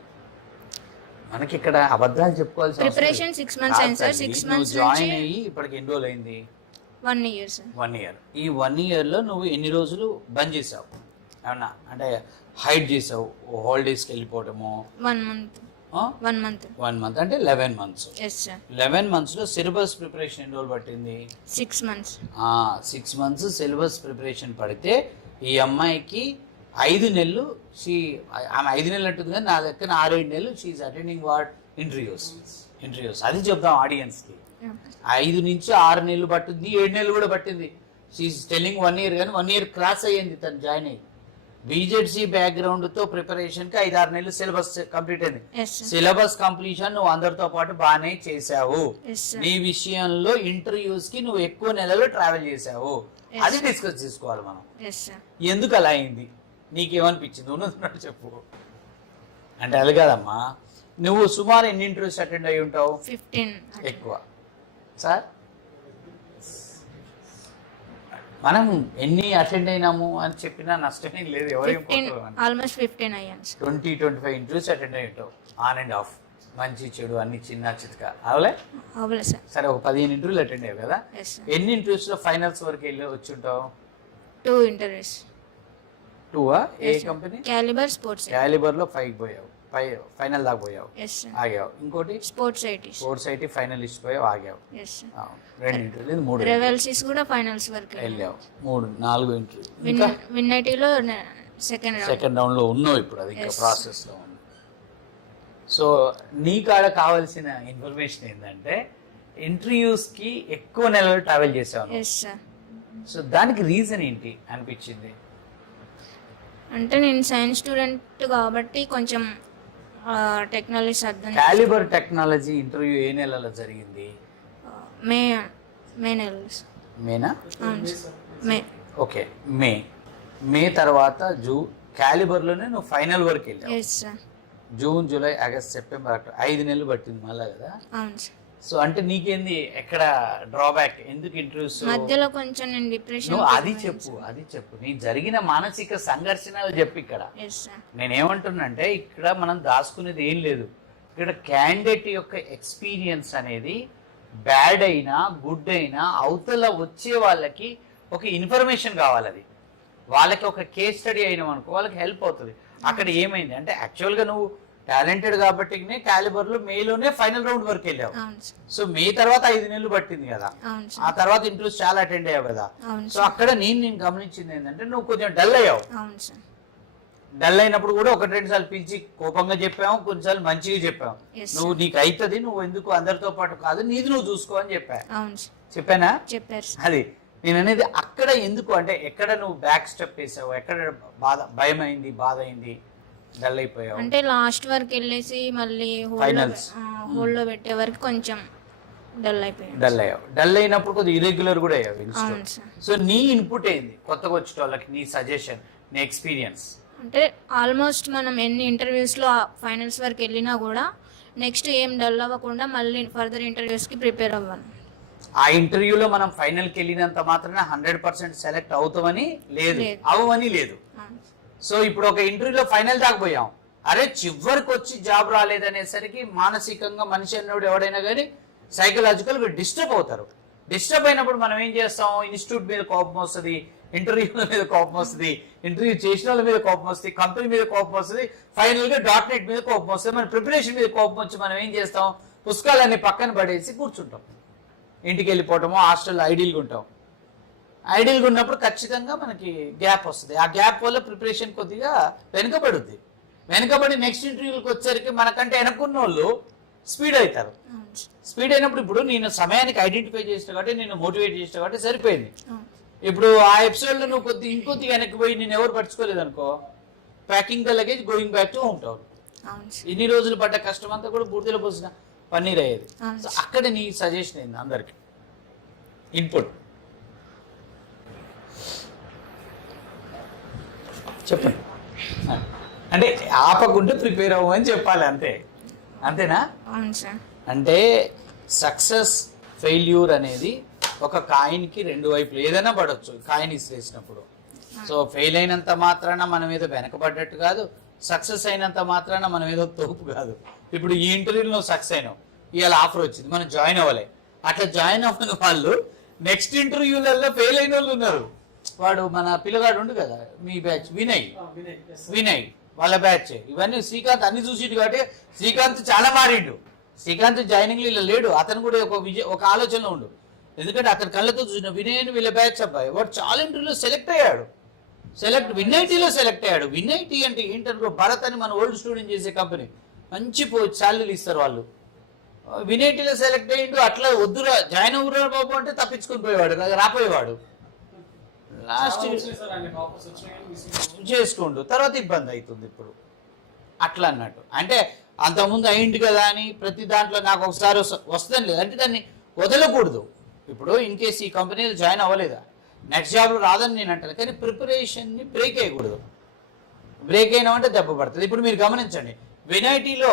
మనకి ఇక్కడ అబద్ధాలు చెప్పుకోవాల్సి ప్రిపరేషన్ 6 months అయింది సార్. 6 months జాయిన్ అయ్యి ఇప్పటికి ఎన్ని రోజులు అయింది? 1 year సార్. 1 year. ఈ 1 yearలో నువ్వు ఎన్ని రోజులు బంద్ చేసావు? ఏమన్నా అంటే హైడ్ చేసావు, హాలిడేస్కి వెళ్ళిపోవటము? 1 month. 1 month అంటే 11 months. Yes sir. 11 monthsలో సిలబస్ ప్రిపరేషన్ ఎన్ని రోజులు పట్టింది? 6 months. 6 months సిలబస్ ప్రిపరేషన్ పడితే ఈ అమ్మాయికి 5 నెలలు ఆమె 5 నెలలు అంటుంది కానీ నా దగ్గర 6-7 నెలలు షీఈ్ అటెండింగ్ వాట్ ఇంటర్వ్యూస్. అది చెప్దాం ఆడియన్స్కి. 5 నుంచి 6 నెలలు పట్టింది, 7 నెలలు కూడా పట్టింది. షీఈ్ టెల్లింగ్ 1 year, కానీ 1 year క్లాస్ అయ్యింది తను జాయిన్ అయ్యి. బీజెడ్సీ బ్యాక్గ్రౌండ్తో ప్రిపరేషన్కి 5-6 నెలలు సిలబస్ కంప్లీట్ అయింది. సిలబస్ కంప్లీషన్ నువ్వు అందరితో పాటు బాగానే చేసావు. నీ విషయంలో ఇంటర్వ్యూస్కి నువ్వు ఎక్కువ నెలలు ట్రావెల్ చేసావు. అది డిస్కస్ చేసుకోవాలి మనం. ఎందుకు అలా అయింది? నీకేమనిపించింది? ఉన్నది చెప్పు. అంటే అది కాదమ్మా, నువ్వు సుమారు ఎన్ని ఇంటర్వ్యూస్ అటెండ్ అయ్యి ఉంటావు? 15. ఎక్కువ సార్. మనం ఎన్ని అటెండ్ అయినాము అని చెప్పినా నష్టమేం లేదు. ఆల్మోస్ట్ 15 అయ్యాను. 20-25 ఇంటర్వ్యూస్ అటెండ్ అయ్యి ఉంటావు, ఆన్ అండ్ ఆఫ్, మంచి చెడు అన్ని చిన్న చితక. అవలే సార్. సరే, ఒక 15 ఇంటర్వ్యూలు అటెండ్ అయ్యావు కదా. ఎన్ని ఇంటర్వ్యూస్లో ఫైనల్స్ వరకు వెళ్ళి వచ్చి ఉంటావు? 2 interviews. 2ఆ? ఏ కంపెనీ? Caliber Sports. క్యాలిబర్లో 5 పోయావు, ఫైనల్ దాకా పోయావు, ఆగావు. ఇంకోటి స్పోర్ట్స్ ఐటీ ఫైనలిస్ట్ పోయావు, ఆగావు. 2 ఇంటర్వ్యూలు, 3 రెవెల్సీస్ కూడా ఫైనల్స్ వరకు వెళ్ళావు. 4 ఇంటర్వ్యూ. విన్ ఐటీలో సెకండ్ రౌండ్లో ఉన్నావు. ఇప్పుడు అది ఇంకా ప్రాసెస్లో ఉంది. సో నీ కాడ కావాల్సిన ఇన్ఫర్మేషన్ ఏంటంటే ఇంటర్వ్యూస్కి ఎక్కువ నెలలు ట్రావెల్ చేసావు. సో దానికి రీజన్ ఏంటి అనిపించింది? అంటే నేను సైన్స్ స్టూడెంట్ కాబట్టి కొంచెం టెక్నాలజీ అర్థం. క్యాలిబర్ టెక్నాలజీ ఇంటర్వ్యూ ఏ నెలలో జరిగింది? మే నెల. మేనా? మే. ఓకే, మే తర్వాత క్యాలిబర్లోనే నువ్వు ఫైనల్ వరకు వెళ్ళావు. June, July, August, September, October 5 నెలలు పట్టింది మళ్ళా కదా. సో అంటే నీకేంది ఎక్కడ డ్రాబ్యాక్? ఎందుకు ఇంటర్వ్యూస్ మధ్యలో కొంచెం నేను డిప్రెషన్? అది చెప్పు నీ జరిగిన మానసిక సంఘర్షణలు చెప్పు. ఇక్కడ నేనేమంటున్నానంటే ఇక్కడ మనం దాచుకునేది ఏం లేదు. ఇక్కడ క్యాండిడేట్ యొక్క ఎక్స్పీరియన్స్ అనేది బ్యాడ్ అయినా గుడ్ అయినా అవతల వచ్చే వాళ్ళకి ఒక ఇన్ఫర్మేషన్ కావాలి. అది వాళ్ళకి ఒక కేస్ స్టడీ అయినాం అనుకో, వాళ్ళకి హెల్ప్ అవుతుంది. అక్కడ ఏమైంది అంటే యాక్చువల్గా నువ్వు టాలెంటెడ్ కాబట్టి క్యాలిబర్ లో మేలోనే ఫైనల్ రౌండ్ వరకు వెళ్ళావు. అవును సార్. సో మే తర్వాత 5 నెలలు పట్టింది కదా, అవును ఆ సార్. తర్వాత ఇంటర్వ్యూస్ చాలా అటెండ్ అయ్యావు కదా. అవును సో అక్కడ నేను గమనించింది ఏంటంటే నువ్వు కొంచెం డల్ అయ్యావు. అవును సార్. డల్ అయినప్పుడు కూడా 1-2 సార్లు పిలిచి కోపంగా చెప్పాము, కొన్నిసార్లు మంచిగా చెప్పాము. Yes, నువ్వు నీకు అవుతుంది, నువ్వు ఎందుకు అందరితో పాటు కాదు, నీది నువ్వు చూసుకో అని చెప్పా. అవును సార్. చెప్పానా? చెప్పారు సార్. అది నేను అనేది అక్కడ ఎందుకు అంటే ఎక్కడ నువ్వు బ్యాక్ స్టెప్ వేసావు, ఎక్కడ భయం అయింది, బాధ అయింది, డల్ అయిపోయావు? అంటే లాస్ట్ వరకు వెళ్ళేసి మళ్ళీ Finals. హోల్డ్లో పెట్టే వరకు కొంచెం డల్ అయిపోయాను. డల్ అయ్యావు. డల్ అయినప్పుడు కొద్దిగా ఇర్రెగ్యులర్ కూడా అయ్యావు అవును ఇన్స్టిట్యూట్. సార్. సో నీ ఇన్పుట్ ఏంది కొత్తగా వచ్చే వాళ్ళకి, నీ సజెషన్, నీ ఎక్స్పీరియన్స్? అంటే ఆల్మోస్ట్ మనం ఎన్ని ఇంటర్వ్యూస్లో ఫైనల్స్ వరకు వెళ్ళినా కూడా నెక్స్ట్ ఏం డల్ అవ్వకుండా మళ్ళీ ఫర్దర్ ఇంటర్వ్యూస్కి ప్రిపేర్ అవ్వాలి. ఆ ఇంటర్వ్యూలో మనం ఫైనల్కి వెళ్ళినంత మాత్రాన 100% సెలెక్ట్ అవుతామని లేదు, లేదు. అవ్వని లేదు. అవును. సో ఇప్పుడు ఒక ఇంటర్వ్యూలో ఫైనల్ దాకా పోయాం, అరే చివరికి వచ్చి జాబ్ రాలేదనేసరికి మానసికంగా మనిషి అన్నోడు ఎవడైనా కానీ సైకలాజికల్ డిస్టర్బ్ అవుతారు. డిస్టర్బ్ అయినప్పుడు మనం ఏం చేస్తాం, ఇన్స్టిట్యూట్ మీద కోపం వస్తుంది, ఇంటర్వ్యూల మీద కోపం వస్తుంది, ఇంటర్వ్యూ చేసిన వాళ్ళ మీద కోపం వస్తుంది, కంపెనీ మీద కోపం వస్తుంది, ఫైనల్ గా .NET మీద కోపం వస్తుంది, మన ప్రిపరేషన్ మీద కోపం వచ్చి మనం ఏం చేస్తాం, పుస్తకాలన్నీ పక్కన పడేసి కూర్చుంటాం, ఇంటికి వెళ్ళిపోవటమో హాస్టల్లో ఐడియల్గా ఉంటాం. ఐడియల్గా ఉన్నప్పుడు ఖచ్చితంగా మనకి గ్యాప్ వస్తుంది. ఆ గ్యాప్ వల్ల ప్రిపరేషన్ కొద్దిగా వెనుకబడుద్ది. వెనుకబడి నెక్స్ట్ ఇంటర్వ్యూకి వచ్చేసరికి మనకంటే వెనక్కున్న వాళ్ళు స్పీడ్ అవుతారు. అవును సార్. స్పీడ్ అయినప్పుడు ఇప్పుడు నేను సమయానికి ఐడెంటిఫై చేసిన కాబట్టి, నేను మోటివేట్ చేసిన కాబట్టి సరిపోయింది. అవును. ఇప్పుడు ఆ ఎపిసోడ్ లో నువ్వు ఇంకొద్దిగా వెనక్కి పోయి నేను ఎవరు పట్టుకోలేదు అనుకో, packing the luggage going back to home town. అవును సార్. ఇన్ని రోజులు పడ్డ కష్టం అంతా కూడా బూడిదలో పోసిన పన్నీర్ అయ్యేది. అవును. సో అక్కడ నీ సజెషన్ ఏంది అందరికి, ఇన్పుట్ చెప్పండి. అంటే ఆపకుంటే ప్రిపేర్ అవ్వమని చెప్పాలి, అంతే. అంతేనా? అవును సార్. అంటే సక్సెస్ ఫెయిల్యూర్ అనేది ఒక కాయిన్కి 2 వైపులు ఏదైనా పడవచ్చు, కాయిన్ ఇసిరేసినప్పుడు. సో ఫెయిల్ అయినంత మాత్రాన మనం ఏదో వెనకబడ్డట్టు కాదు, సక్సెస్ అయినంత మాత్రాన మనం ఏదో తోపు కాదు. ఇప్పుడు ఈ ఇంటర్వ్యూలో నువ్వు సక్సెస్ అయినావు, ఇవాళ ఆఫర్ వచ్చింది, మనం జాయిన్ అవ్వలే. అట్లా జాయిన్ అవ్వని వాళ్ళు నెక్స్ట్ ఇంటర్వ్యూలలో ఫెయిల్ అయిన వాళ్ళు ఉన్నారు. వాడు మన పిల్లగాడు ఉండు కదా మీ బ్యాచ్, వినయ్ వాళ్ళ బ్యాచ్, ఇవన్నీ శ్రీకాంత్ అన్ని చూసిండు కాబట్టి శ్రీకాంత్ చాలా మారిండు. శ్రీకాంత్ జాయినింగ్ ఇలా లేడు, అతను కూడా ఒక ఆలోచనలో ఉండు. ఎందుకంటే అతని కళ్ళతో చూసిన వినయ్ వీళ్ళ బ్యాచ్ అబ్బాయి, వాడు చాలా ఇంటర్వ్యూలో సెలెక్ట్ అయ్యాడు. విన్ఐటీలో సెలెక్ట్ అయ్యాడు. విన్ఐటీ అంటే ఏంటనుకో, భరత్ అని మన ఓల్డ్ స్టూడెంట్ చేసే కంపెనీ, మంచి శాలరీలు ఇస్తారు వాళ్ళు. వినైటీలో సెలెక్ట్ అయ్యిండు, అట్లా వద్దురా జాయిన్ అవ్వరా బాబు అంటే తప్పించుకొని పోయేవాడు, రాపోయేవాడు. లాస్ట్ చేసుకుంటూ తర్వాత ఇబ్బంది అవుతుంది ఇప్పుడు అట్లా అన్నట్టు. అంటే అంతకుముందు అయింది కదా అని ప్రతి దాంట్లో నాకు ఒకసారి వస్తుంది లేదు అంటే దాన్ని వదలకూడదు. ఇప్పుడు ఇన్ కేసు ఈ కంపెనీలో జాయిన్ అవ్వలేదా, నెక్స్ట్ జాబ్లో రాదని నేను అంటాను, కానీ ప్రిపరేషన్ని బ్రేక్ అయ్యకూడదు. బ్రేక్ అయినామంటే దెబ్బ పడుతుంది. ఇప్పుడు మీరు గమనించండి, వినైటీలో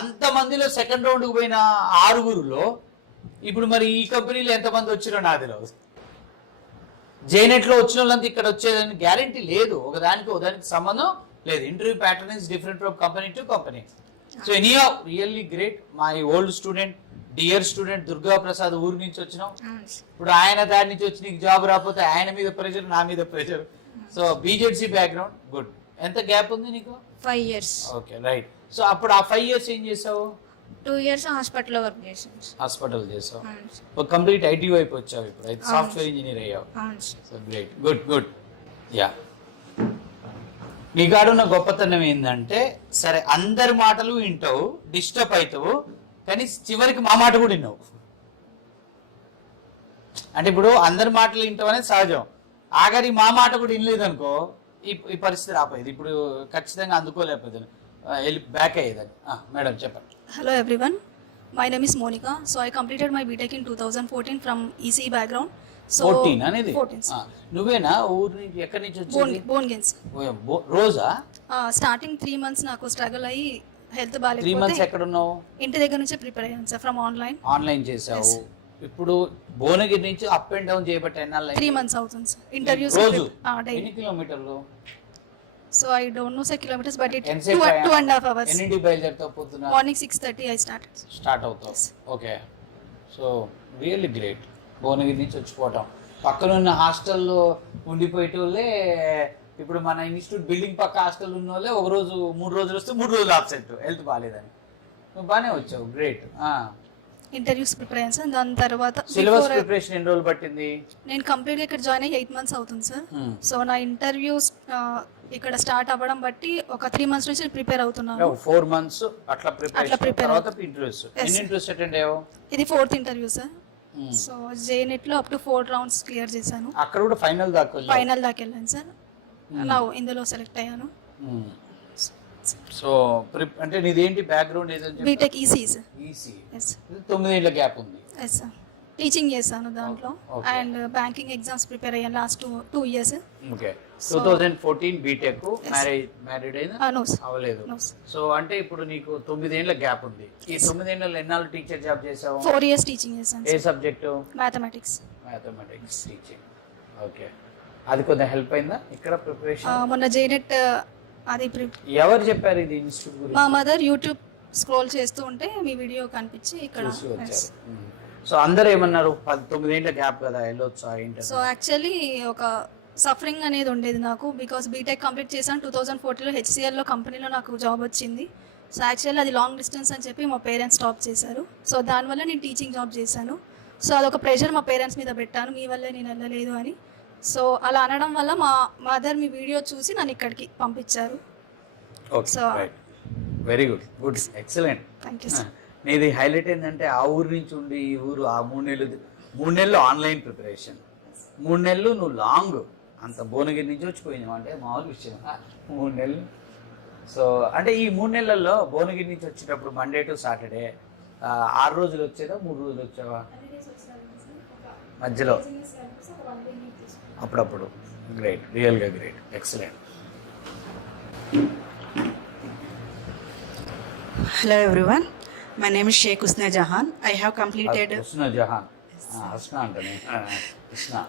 అంతమందిలో సెకండ్ రౌండ్కి పోయిన 6గురులో ఇప్పుడు మరి ఈ కంపెనీలో ఎంతమంది వచ్చారో నాకు తెలియదు. జేనెట్లో వచ్చిన వాళ్ళంతా ఇక్కడ వచ్చేదని గ్యారంటీ లేదు, ఒకదానికి సంబంధం లేదు. Interview pattern is different from company to company. So anyhow really great. My old student, dear student Durga Prasad ఊరి నుంచి వచ్చినావు. ఇప్పుడు ఆయన దాని నుంచి వచ్చి నీకు జాబ్ రాకపోతే ఆయన మీద ప్రెషర్, నా మీద pressure. So BZC background, good. ఎంత గ్యాప్ ఉంది నీకు? 5 years. Okay, right. సో అప్పుడు ఆ 5 years ఏం చేసావు? 2 years హాస్పిటల్లో వర్క్ చేశాను. హాస్పిటల్ చేసావు. అవును సార్. ఒక కంప్లీట్ ఐటీ వైపు వచ్చావు, ఇప్పుడు అయితే సాఫ్ట్వేర్ ఇంజనీర్ అయ్యావు. అవును sir. So great, good. Yeah, నీ కాడున్న గొప్పతనం ఏంటంటే, సరే అందరి మాటలు వింటావు, డిస్టర్బ్ అవుతావు, కానీ చివరికి మా మాట కూడా విన్నావు. అంటే ఇప్పుడు అందరి మాటలు వింటావు అనేది సహజం, ఆఖరి మా మాట కూడా వినలేదు అనుకో, ఈ పరిస్థితి రాపోయేది. ఇప్పుడు ఖచ్చితంగా అందుకోలేకపోతే వెళ్ళి బ్యాక్ అయ్యేదని. మేడం చెప్పండి. Hello everyone, my name is Monica. So I completed my BTech in 2014 from ECE background. So 14 అనేది 14. నువ్వేనా ఊరు నుంచి, ఎక్కడి నుంచి వచ్చేది? Bongins. రోజా? Starting 3 months నాకు స్ట్రగుల్ అయ్యి హెల్త్ 3 months బాగాలేకపోతే ఎక్కడ ఉన్నావు? ఇంటి దగ్గర నుంచి ప్రిపేర్ అయ్యాను సార్, ఫ్రమ్ ఆన్లైన్ చేసావు. ఇప్పుడు భువనగిరి నుంచి అప్ అండ్ డౌన్ చేయబట్టి ఎన్నాళ్ళు? 3 months అవుతుంది సార్. ఇంటర్వ్యూస్ రోజు డైలీ. ఎన్ని కిలోమీటర్లు? So I don't know sir kilometres, but it ఎంతసేపు 2.5 hours. ఎన్నింటి బయలుదేరుతావు? పొద్దున మార్నింగ్ 6:30 ఐ స్టార్ట్ అవుతావు. Okay, so really great. Bhuvanagiri నుంచి వచ్చిపోవటం, పక్కనున్న హాస్టల్లో ఉండిపోయేటోళ్ళే ఇప్పుడు మన ఇన్స్టిట్యూట్ బిల్డింగ్ పక్క హాస్టల్ ఉన్న వాళ్ళే ఒక రోజు 3 రోజులు వస్తే 3 రోజులు ఆబ్సెంట్, హెల్త్ బాగాలేదని. నువ్వు బాగానే వచ్చావు, గ్రేట్. ఇంటర్వ్యూస్ ప్రిపేర్ అయ్యాను సార్. దాని తర్వాత సిలబస్ ప్రిపరేషన్ ఎన్ని రోజులు పట్టింది? నేను కంప్లీట్గా ఇక్కడ జాయిన్ అయ్యి 8 months అవుతుంది సార్. సో నా ఇంటర్వ్యూస్ ఇక్కడ స్టార్ట్ అవ్వడం బట్టి ఒక 3 months నుంచి ప్రిపేర్ అవుతున్నాను. 4 months అట్లా ప్రిపేర్ prepare తర్వాత ఇంటర్వ్యూస్. ఎన్ని ఇంటర్వ్యూస్ అటెండ్ అయ్యావు? ఇది 4th interview sir. So Janet లో అప్ టు 4 rounds క్లియర్ చేశాను. అక్కడ కూడా ఫైనల్ దాకా వెళ్ళావు? ఫైనల్ దాకా వెళ్ళాను సార్. నా ఇందులో సెలెక్ట్ అయ్యాను. సో అంటే నీదేంటి బ్యాక్గ్రౌండ్ ఏదని? B Tech EC sir. EC. Yes 9 ఏళ్ల గ్యాప్ ఉంది. Yes sir. టీచింగ్ చేశాను దాంట్లో. అండ్ బ్యాంకింగ్ ఎగ్జామ్స్ ప్రిపేర్ అయ్యాను last 2 years. Okay. 2014 B Tech. Married అయినా? నో అవ్వలేదు. సో అంటే ఇప్పుడు నీకు 9 ఏళ్ల గ్యాప్ ఉంది. ఈ 9 ఏళ్లలో ఎన్నాళ్ళు టీచర్ జాబ్ చేసావు? 4 years టీచింగ్ చేశాను. ఏ సబ్జెక్టు? Mathematics teaching. ఓకే. అది కొంచెం హెల్ప్ అయిందా ఇక్కడ ప్రిపరేషన్? మొన్న జేనెట్ అది ఎవరు చెప్పారు ఇది ఇన్స్టిట్యూట్ గురించి? మా మదర్ యూట్యూబ్ స్క్రోల్ చేస్తూ ఉంటే మీ వీడియో కనిపించి ఇక్కడ. సో అందరూ ఏమన్నారు? 9 ఏళ్ల గ్యాప్ కదా, వెళ్ళొచ్చా ఏంటి? సో యాక్చువల్లీ ఒక సఫరింగ్ అనేది ఉండేది నాకు. బికాస్ బీటెక్ కంప్లీట్ చేశాను 2014లో హెచ్సిఎల్లో కంపెనీలో నాకు జాబ్ వచ్చింది. సో యాక్చువల్లీ అది లాంగ్ డిస్టెన్స్ అని చెప్పి మా పేరెంట్స్ స్టాప్ చేశారు. సో దానివల్ల నేను టీచింగ్ జాబ్ చేశాను. సో అదొక ప్రెషర్ మా పేరెంట్స్ మీద పెట్టాను, మీ వల్లే నేను వెళ్ళలేదు అని. సో అలా అనడం వల్ల మా మదర్ మీ వీడియో చూసి నన్ను ఇక్కడికి పంపించారు. So very good, good, excellent. Thank you sir. నీది హైలైట్ ఏంటంటే ఆ ఊరు నుంచి ఉండి ఈ ఊరు ఆ 3 నెలలు ఆన్లైన్ ప్రిపరేషన్, 3 నెలలు నువ్వు లాంగ్ అంత భువనగిరి నుంచి వచ్చిపోయినావు అంటే మామూలు విషయం. 3 నెలలు. సో అంటే ఈ 3 నెలల్లో భువనగిరి నుంచి వచ్చేటప్పుడు మండే టు సాటర్డే 6 రోజులు వచ్చేదా, 3 రోజులు వచ్చావా మధ్యలో? అప్పుడప్పుడు. గ్రేట్, రియల్గా great, excellent. Hello everyone, my name is Sheikh Husna Jahan. I have completed Husna Jahan. Husna అంటే Husna.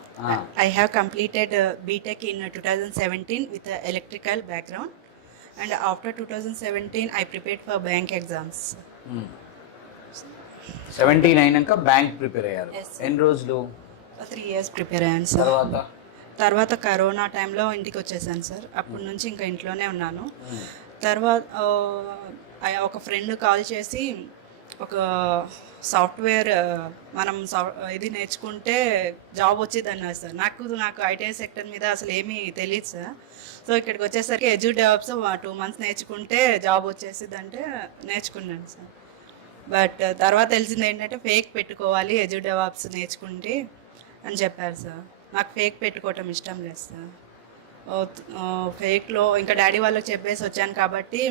I have completed BTech in 2017 with an electrical background, and after 2017 I prepared for bank exams. 17 అయినాక బ్యాంక్ ప్రిపేర్ అయ్యారు. Yes. ఎన్ని రోజులు? 3 years ప్రిపేర్ అయ్యాను సార్. తర్వాత కరోనా టైంలో ఇంటికి వచ్చేసాను సార్. అప్పటి నుంచి ఇంకా ఇంట్లోనే ఉన్నాను. తర్వాత ఒక ఫ్రెండ్ కాల్ చేసి ఒక సాఫ్ట్వేర్ మనం ఇది నేర్చుకుంటే జాబ్ వచ్చేది అన్నారు సార్. నాకు ఐటీఐ సెక్టర్ మీద అసలు ఏమీ తెలియదు సార్. సో ఇక్కడికి వచ్చేసరికి ఎడ్యూ డెవలప్స్ 2 months నేర్చుకుంటే జాబ్ వచ్చేసింది అంటే నేర్చుకున్నాను సార్. బట్ తర్వాత తెలిసింది ఏంటంటే ఫేక్ పెట్టుకోవాలి ఎడ్యూ డెవలప్స్ నేర్చుకుంటే అని చెప్పారు సార్. నాకు ఫేక్ పెట్టుకోవటం ఇష్టం లేదు సార్. ఫేక్లో ఇంకా డాడీ వాళ్ళకి చెప్పేసి వచ్చాను కాబట్టి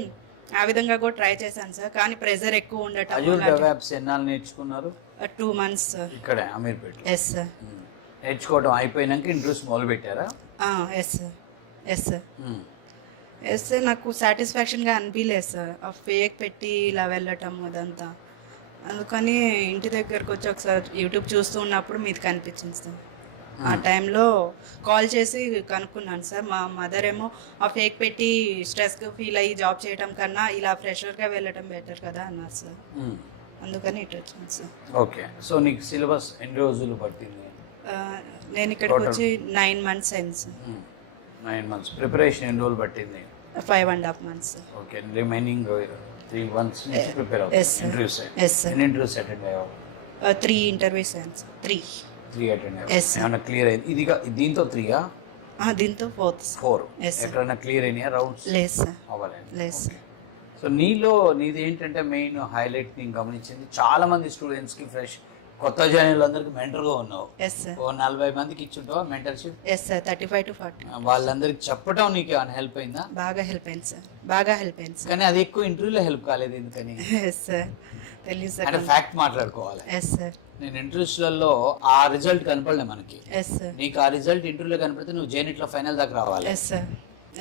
ఆ విధంగా కూడా ట్రై చేశాను సార్. కానీ ప్రెజర్ ఎక్కువ ఉండటం. ఎన్నాళ్ళు నేర్చుకున్నారు? 2 months సార్. ఇక్కడే అమీర్పేట. Yes sir. నేర్చుకోవడం అయిపోయినాక ఇంట్రెస్ట్ మొదలు పెట్టారా? Yes sir. Yes sir. Yes sir. నాకు సాటిస్ఫాక్షన్గా అనిపించలేదు సార్ ఆ ఫేక్ పెట్టి ఇలా వెళ్ళటం అదంతా. అందుకని ఇంటి దగ్గరకు వచ్చి ఒకసారి యూట్యూబ్ చూస్తూ ఉన్నప్పుడు మీది కనిపించింది సార్. ఆ టైంలో కాల్ చేసి కనుక్కున్నాను సార్. మా మదర్ ఏమో ఆ ఫేక్ పెట్టి స్ట్రెస్గా ఫీల్ అయ్యి జాబ్ చేయడం కన్నా ఇలా ఫ్రెషర్గా వెళ్ళటం బెటర్ కదా అన్నారు సార్. అందుకని ఇటు వచ్చాను సార్. ఓకే. సో నీకు సిలబస్ ఎన్ని రోజులు పట్టింది? నేను ఇక్కడికి వచ్చి 9 months అయింది సార్. 9 months. ప్రిపరేషన్ ఎన్ని రోజులు పట్టింది? 5.5 months sir. Okay. Remaining 3 months నుంచి ప్రిపేర్ అవుతుంది. Yes sir. Interviews. Yes sir. ఎన్ని ఇంటర్వ్యూస్ అటెండ్ అయ్యావు? 3 interviews అయింది సార్. 3 అటెండ్ అయ్యావు. Yes, sir. ఏమైనా క్లియర్ అయింది? దీంతో 3 దీంతో 4th 4. Yes, sir. ఎక్కడైనా క్లియర్ అయినాయా రౌండ్స్? లేదు సార్. అవ్వలేదు. లేదు సార్. సో నీది ఏంటంటే మెయిన్ హైలైట్ నేను గమనించింది, చాలా మంది స్టూడెంట్స్కి ఫ్రెష్ కొత్త జాయిన్లందరికీ మెంటర్గా ఉన్నావు. Yes sir. ఓ 40 మందికి ఇచ్చుంటావా మెంటర్షిప్? Yes sir. 35 to 40 వాళ్ళందరికి చెప్పడం నీకు ఏమైనా హెల్ప్ అయిందా? బాగా హెల్ప్ అయింది సార్. బాగా హెల్ప్ అయింది సార్. కానీ అది ఎక్కువ ఇంటర్వ్యూలో హెల్ప్ కాలేదు ఎందుకని? Yes sir. తెలియదు సార్. అంటే ఫ్యాక్ట్ మాట్లాడుకోవాలి. Yes sir. నేను ఇంటర్వ్యూస్లలో ఆ రిజల్ట్ కనపడలే మనకి. Yes sir. నీకు ఆ రిజల్ట్ ఇంటర్వ్యూలో కనపడితే నువ్వు జేనిట్లో ఫైనల్ దాకా రావాలి. Yes sir.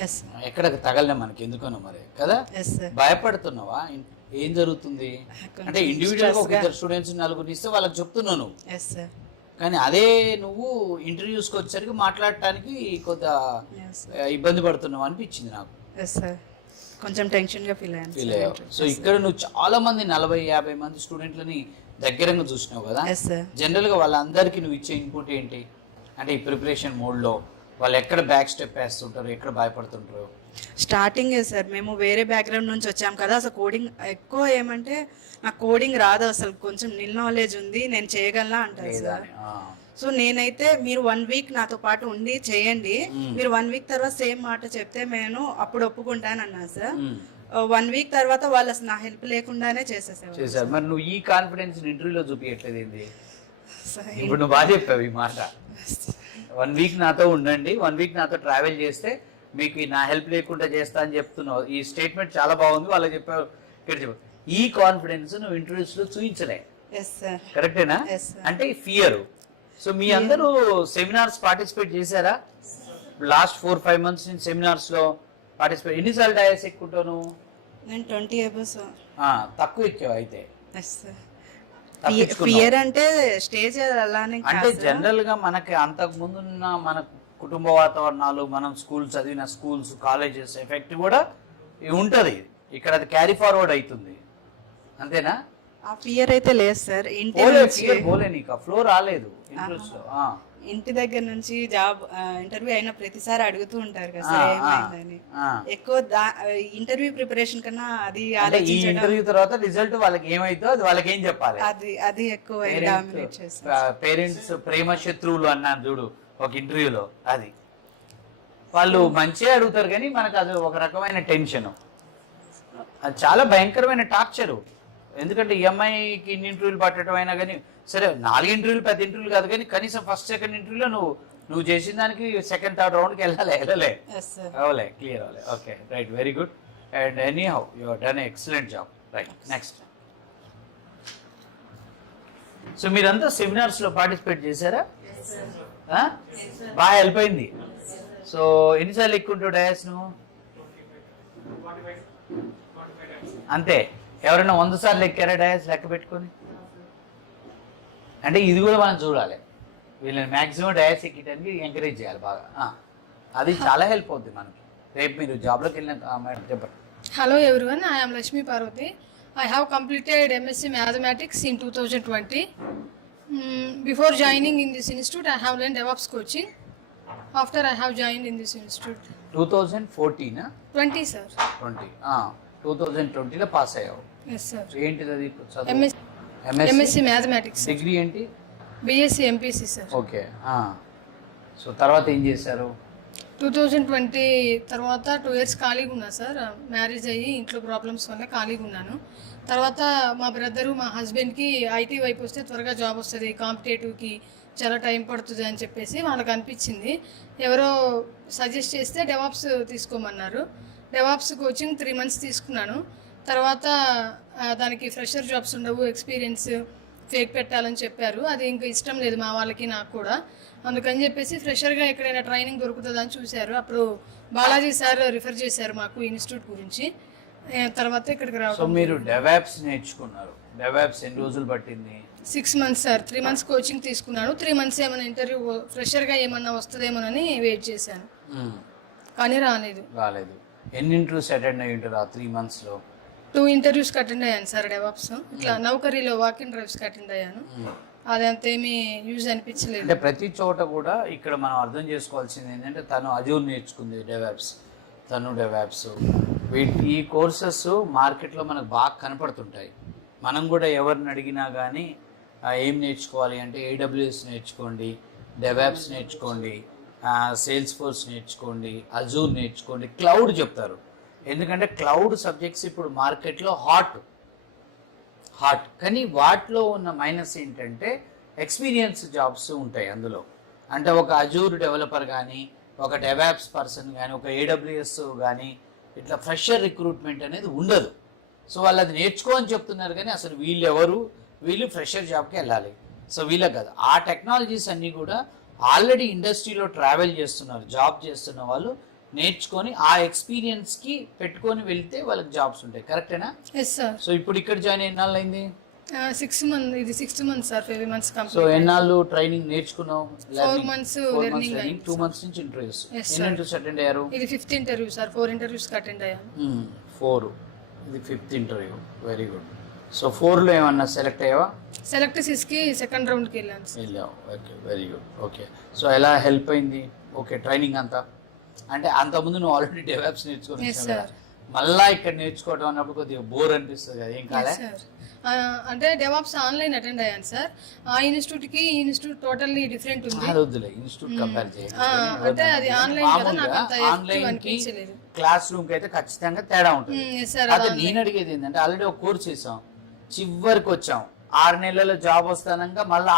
ఎస్ ఎక్కడ తగలనే మనకి ఎందుకనో మరి కదా. Yes sir. భయపడుతున్నావా? ఏం జరుగుతుంది అంటే ఇండివిజువల్గా ఒక 2 స్టూడెంట్స్ 4 ఇస్తే వాళ్ళకి చెప్తున్నాను. Yes sir. కానీ అదే నువ్వు ఇంటర్వ్యూస్కి వచ్చేసరికి మాట్లాడటానికి కొంత ఇబ్బంది పడుతున్నావు అనిపించింది నాకు. Yes sir. కొంచెం టెన్షన్గా ఫీల్ అయ్యావు. సో ఇక్కడ నువ్వు చాలా మంది 40-50 మంది స్టూడెంట్లని దగ్గరగా చూసినావు కదా. Yes sir. జనరల్గా వాళ్ళందరికీ నువ్వు ఇచ్చే ఇన్పుట్ ఏంటి? అంటే ఈ ప్రిపరేషన్ మోడ్లో వాళ్ళు ఎక్కడ బ్యాక్ స్టెప్ వేస్తుంటారు, ఎక్కడ భయపడుతుంటారు? స్టార్టింగే సార్, మేము వేరే బ్యాక్గ్రౌండ్ నుంచి వచ్చాం కదా, అసలు కోడింగ్ ఎక్కువ ఏమంటే నాకు కోడింగ్ రాదు అసలు, కొంచెం నిల్ నాలెడ్జ్ ఉంది, నేను చేయగలనా అంటారు సార్. సో నేనైతే మీరు 1 వీక్ నాతో పాటు ఉండి చేయండి, మీరు 1 వీక్ తర్వాత సేమ్ మాట చెప్తే నేను అప్పుడు ఒప్పుకుంటానన్నా సార్. 1 వీక్ తర్వాత వాళ్ళు అసలు నా హెల్ప్ లేకుండానే చేసేసారు. మరి నువ్వు ఈ కాన్ఫిడెన్స్ ఇంటర్వ్యూలో చూపించట్లేదు ఏంది? ఇప్పుడు నువ్వు బాగా చెప్పావు ఈ మాట. 1 వీక్ నాతో ఉండండి, 1 వీక్ నాతో ట్రావెల్ చేస్తే మీకు నా హెల్ప్ లేకుండా చేస్తా అని చెప్తున్నావు. ఈ స్టేట్మెంట్ చాలా బాగుంది, వాళ్ళకి చెప్పావు. ఇక్కడ చెప్పు, ఈ కాన్ఫిడెన్స్ నువ్వు ఇంటర్వ్యూస్ లో చూపించలే, కరెక్టేనా? అంటే ఫియర్. సో మీ అందరూ సెమినార్స్ పార్టిసిపేట్ చేశారా? లాస్ట్ 4-5 months నుంచి సెమినార్స్ లో పార్టిసిపేట్. ఎన్నిసార్లు డయాస్ ఎక్కుంటావు? నేను 20 అబోవ్. తక్కువ ఎక్కావు అయితే. ఫియర్ అంటే స్టేజ్ అలానే అంటే జనరల్ గా మనకి అంతకు ముందున్న మన కుటుంబ వాతావరణాలు, మనం స్కూల్ చదివిన స్కూల్స్, కాలేజెస్ ఎఫెక్ట్ కూడా ఉంటది. ఇక్కడ అది క్యారీ ఫార్వర్డ్ అవుతుంది, అంతేనా? ఆ ఫియర్ అయితే లేదు సార్. ఫ్లో రాలేదు ఇంట్రెస్ట్ లో. ఇంటి దగ్గర నుంచి జాబ్ ఇంటర్వ్యూ అయిన ప్రతిసారి అడుగుతూ ఉంటారు కదా సార్ ఏమైందని. ఎక్కువ ఇంటర్వ్యూ ప్రిపరేషన్ కన్నా అది ఆలోచించడం, ఇంటర్వ్యూ తర్వాత రిజల్ట్ వాళ్ళకి ఏమైతే అది వాళ్ళకి ఏం చెప్పాలి, అది ఎక్కువ డామినేట్ చేస్తారు. పేరెంట్స్ ప్రేమ శత్రువులు అన్నాను చూడు ఒక ఇంటర్వ్యూలో, అది వాళ్ళు మంచిగా అడుగుతారు కానీ మనకు అది ఒక రకమైన టెన్షన్, అది చాలా భయంకరమైన టార్చరు. ఎందుకంటే ఈఎంఐకి ఇన్ని ఇంటర్వ్యూలు పట్టడం అయినా కానీ సరే, 4 ఇంటర్వ్యూలు పెద్ద ఇంటర్వ్యూలు కాదు కానీ కనీసం ఫస్ట్ సెకండ్ ఇంటర్వ్యూలో నువ్వు చేసిన దానికి సెకండ్ థర్డ్ రౌండ్కి వెళ్ళలే. అవలే, క్లియర్ అవలే. Okay, right, very good. And anyhow you have done excellent job. Right, next. So మీరంతా సెమినార్స్ లో పార్టిసిపేట్ చేశారా? బాగా హెల్ప్ అయింది. సో ఎన్నిసార్లు ఎక్కుంటావు డయాస్ నువ్వు? అంతే. ఎవరైనా 100 సార్లు ఎక్కారా డయాస్ లెక్క పెట్టుకొని? అంటే ఇది కూడా మనం చూడాలి, వీళ్ళని మ్యాక్సిమం డయాస్ ఎక్కడానికి ఎంకరేజ్ చేయాలి బాగా. అది చాలా హెల్ప్ అవుతుంది మనకి. రేపు మీరు జాబ్లోకి వెళ్ళిన మేడం చెప్పండి. Hello everyone, I am Lakshmi Parvati. I have completed MSc Mathematics in 2020. Before joining in this institute, I have learned DevOps coaching. After I have joined in this institute. 2014? 20 sir. 20. 2020లో pass అయ్యావు. Yes sir. ఏంటిది అది? MSc Mathematics. డిగ్రీ ఏంటి? BSc MPC sir. Okay. So తర్వాత ఏం చేశారు? 2020 తర్వాత 2 years ఖాళీగా ఉన్నా సార్. మ్యారేజ్ అయ్యి ఇంట్లో ప్రాబ్లమ్స్ వల్ల ఖాళీగా ఉన్నాను. తర్వాత మా బ్రదరు మా హస్బెండ్కి ఐటీ వైపు వస్తే త్వరగా జాబ్ వస్తుంది, కాంపిటేటివ్కి చాలా టైం పడుతుంది అని చెప్పేసి వాళ్ళకి అనిపించింది. ఎవరో సజెస్ట్ చేస్తే డెవాప్స్ తీసుకోమన్నారు. డెవాప్స్ కోచింగ్ 3 months తీసుకున్నాను. తర్వాత దానికి ఫ్రెషర్ జాబ్స్ ఉండవు, ఎక్స్పీరియన్స్ ఫేక్ పెట్టాలని చెప్పారు. అది ఇంకా ఇష్టం లేదు మా వాళ్ళకి, నాకు కూడా. అందుకని చెప్పేసి ఫ్రెషర్గా ఎక్కడైనా ట్రైనింగ్ దొరుకుతుందని చూశారు. అప్పుడు బాలాజీ సార్ రిఫర్ చేశారు మాకు ఇన్స్టిట్యూట్ గురించి. తర్వాత ఇక్కడికి రావడం. సో మీరు డెవాప్స్ నేర్చుకున్నారు. డెవాప్స్ ఎన్ని రోజులు పట్టింది? 6 months సార్. 3 months కోచింగ్ తీసుకున్నాను. 3 months ఏమైనా ఇంటర్వ్యూ ఫ్రెషర్గా ఏమన్నా వస్తుందేమోనని వెయిట్ చేశాను, కానీ రాలేదు. ఎన్ని ఇంటర్వ్యూస్ అటెండ్ అయ్యి ఉంటారు ఆ 3 monthsలో? 2 interviews అటెండ్ అయ్యాను సార్ డెవాప్స్. ఇట్లా నౌకరీలో వాకిన్ డ్రైవ్స్కి అటెండ్ అయ్యాను. అదంతేమీ యూజ్ అనిపించలేదు. అంటే ప్రతి చోట కూడా ఇక్కడ మనం అర్థం చేసుకోవాల్సింది ఏంటంటే తను అజూర్ నేర్చుకుంది డెవాప్స్, తను డెవాప్స్. ఈ కోర్సెస్ మార్కెట్లో మనకు బాగా కనపడుతుంటాయి. మనం కూడా ఎవరిని అడిగినా కానీ ఏం నేర్చుకోవాలి అంటే AWS నేర్చుకోండి, డెవాప్స్ నేర్చుకోండి, సేల్స్ ఫోర్స్ నేర్చుకోండి, అజూర్ నేర్చుకోండి, క్లౌడ్ చెప్తారు. ఎందుకంటే క్లౌడ్ సబ్జెక్ట్స్ ఇప్పుడు మార్కెట్లో హాట్. కానీ వాటిలో ఉన్న మైనస్ ఏంటంటే ఎక్స్పీరియన్స్ జాబ్స్ ఉంటాయి అందులో. అంటే ఒక అజూర్ డెవలపర్ కానీ, ఒక డెవాప్స్ పర్సన్ కానీ, ఒక AWS కానీ ఇట్లా ఫ్రెషర్ రిక్రూట్మెంట్ అనేది ఉండదు. సో వాళ్ళు అది నేర్చుకో అని చెప్తున్నారు కానీ అసలు వీళ్ళు ఫ్రెషర్ జాబ్కి వెళ్ళాలి. సో వీళ్ళకి కాదు. ఆ టెక్నాలజీస్ అన్నీ కూడా ఆల్రెడీ ఇండస్ట్రీలో ట్రావెల్ చేస్తున్నారు, జాబ్ చేస్తున్న వాళ్ళు నేర్చుకొని ఆ ఎక్స్పీరియన్స్కి పెట్టుకొని వెళ్తే వాళ్ళకి జాబ్స్ ఉంటాయి. కరెక్టేనా? Yes sir. సో ఇప్పుడు ఇక్కడ జాయిన్ ఎన్నాళ్ళు అయింది? 6 months. ఇది 6th month sir. 5 months complete. So ఎన్నాళ్ళు ట్రైనింగ్ నేర్చుకున్నావు? 4 months లెర్నింగ్. 2 months నుంచి ఇంటర్వ్యూస్. ఎన్ని ఇంటర్వ్యూస్ అటెండ్ అయ్యారు? ఇది 5th interview sir. 4 interviews attend అయ్యాను. 4. ఇది 5th interview. Very good. So 4లో ఏమన్నా సెలెక్ట్ అయ్యావా? సెలెక్ట్ సిస్కి సెకండ్ రౌండ్కి వెళ్ళాను సార్. వెళ్ళావు. Okay, very good. Okay, so ఎలా హెల్ప్ అయింది? ఓకే, ట్రైనింగ్ అంతా అంటే అంతకుముందు నువ్వు ఆల్రెడీ డెవలప్స్ నేర్చుకొని Yes, వచ్చావు కదా, sir. మళ్ళా ఇక్కడ నేర్చుకోవడం అన్నప్పుడు కొద్దిగా బోర్ అనిపిస్తుంది కదా, ఏం కాలే? సార్ అంటే డెవాప్స్ ఆన్లైన్ అటెండ్ అయ్యాను సార్. ఆ ఇన్స్టిట్యూట్కి ఈ ఇన్స్టిట్యూట్ టోటల్లీ డిఫరెంట్ ఉంది. అది వద్దులే, ఇన్స్టిట్యూట్ కంపేర్ చేయాలి. అంటే అది ఆన్లైన్ కదా, నాకు అంత ఎఫెక్టివ్ అనిపించలేదు. క్లాస్ రూమ్ కి అయితే ఖచ్చితంగా తేడా ఉంటుంది. Yes sir. అదే నేను అడిగేది ఏంటంటే ఆల్రెడీ ఒక కోర్స్ చేసాం, చివరికి వచ్చాం, 6 నెలల్లో జాబ్ వస్తానంగా మళ్ళీ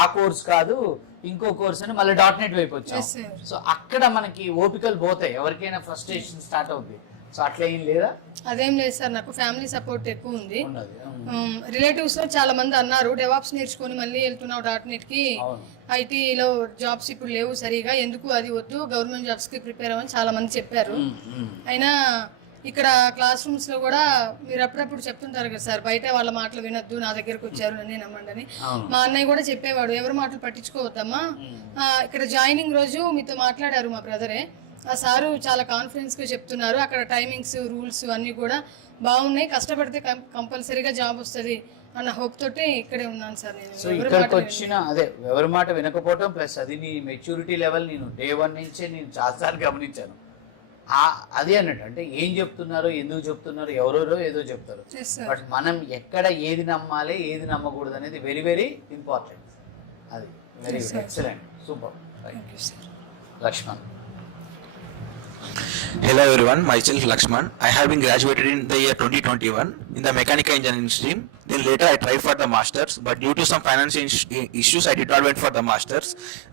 ఆ కోర్స్ కాదు ఇంకో కోర్స్ అని మళ్ళీ .NET వైపు వచ్చాం. Yes, sir. సో అక్కడ మనకి ఓపికలు పోతాయి, ఎవరికైనా ఫ్రస్ట్రేషన్ స్టార్ట్ అవుతుంది. సో అట్లా ఏం లేదా? అదేం లేదు సార్, నాకు ఫ్యామిలీ సపోర్ట్ ఎక్కువ ఉంది. ఉన్నది. రిలేటివ్స్ లో చాలా మంది అన్నారు డెవాప్స్ నేర్చుకొని మళ్ళీ వెళ్తున్నావు .NET-కి, అవును. ఐటీలో జాబ్స్ ఇప్పుడు లేవు సరిగా, ఎందుకు అది వద్దు, గవర్నమెంట్ జాబ్స్ కి ప్రిపేర్ అవ్వని చాలా మంది చెప్పారు. అయినా ఇక్కడ క్లాస్ రూమ్స్ లో కూడా మీరు అప్పుడప్పుడు చెప్తుంటారు కదా సార్, బయట వాళ్ళ మాటలు వినొద్దు, నా దగ్గరకు వచ్చారు నన్ను నమ్మండి అని. మా అన్నయ్య కూడా చెప్పేవాడు, ఎవరి మాటలు పట్టించుకోవద్దమ్మా. ఇక్కడ జాయినింగ్ రోజు మీతో మాట్లాడారు మా బ్రదరే, ఆ సారు చాలా కాన్ఫిడెన్స్ గా చెప్తున్నారు, అక్కడ టైమింగ్స్ రూల్స్ అన్ని కూడా బాగున్నాయి, కష్టపడితే కంపల్సరీగా జాబ్ వస్తుంది అన్న హోప్ తోటి ఇక్కడే ఉన్నాను సార్ నేను. సో ఇక్కడికి వచ్చిన అదే ఎవరి మాట వినకపోవటం ప్లస్ అది నీ మెచ్యూరిటీ లెవెల్ నేను Day 1 నుంచే నేను చాలాసార్లు గమనించాను. అదే అన్నట్టు అంటే ఏం చెప్తున్నారు, ఎందుకు చెప్తున్నారు, ఎవరెవరో ఏదో చెప్తారు, Yes, sir. బట్ మనం ఎక్కడ ఏది నమ్మాలి ఏది నమ్మకూడదు అనేది వెరీ వెరీ ఇంపార్టెంట్. అది very good, excellent, super. Thank you sir. Laxman. Hello everyone, myself Lakshman. I have been graduated in the year 2021 in the mechanical engineering stream. Then later I tried for the masters, but due to some financial issues I did not went for the masters.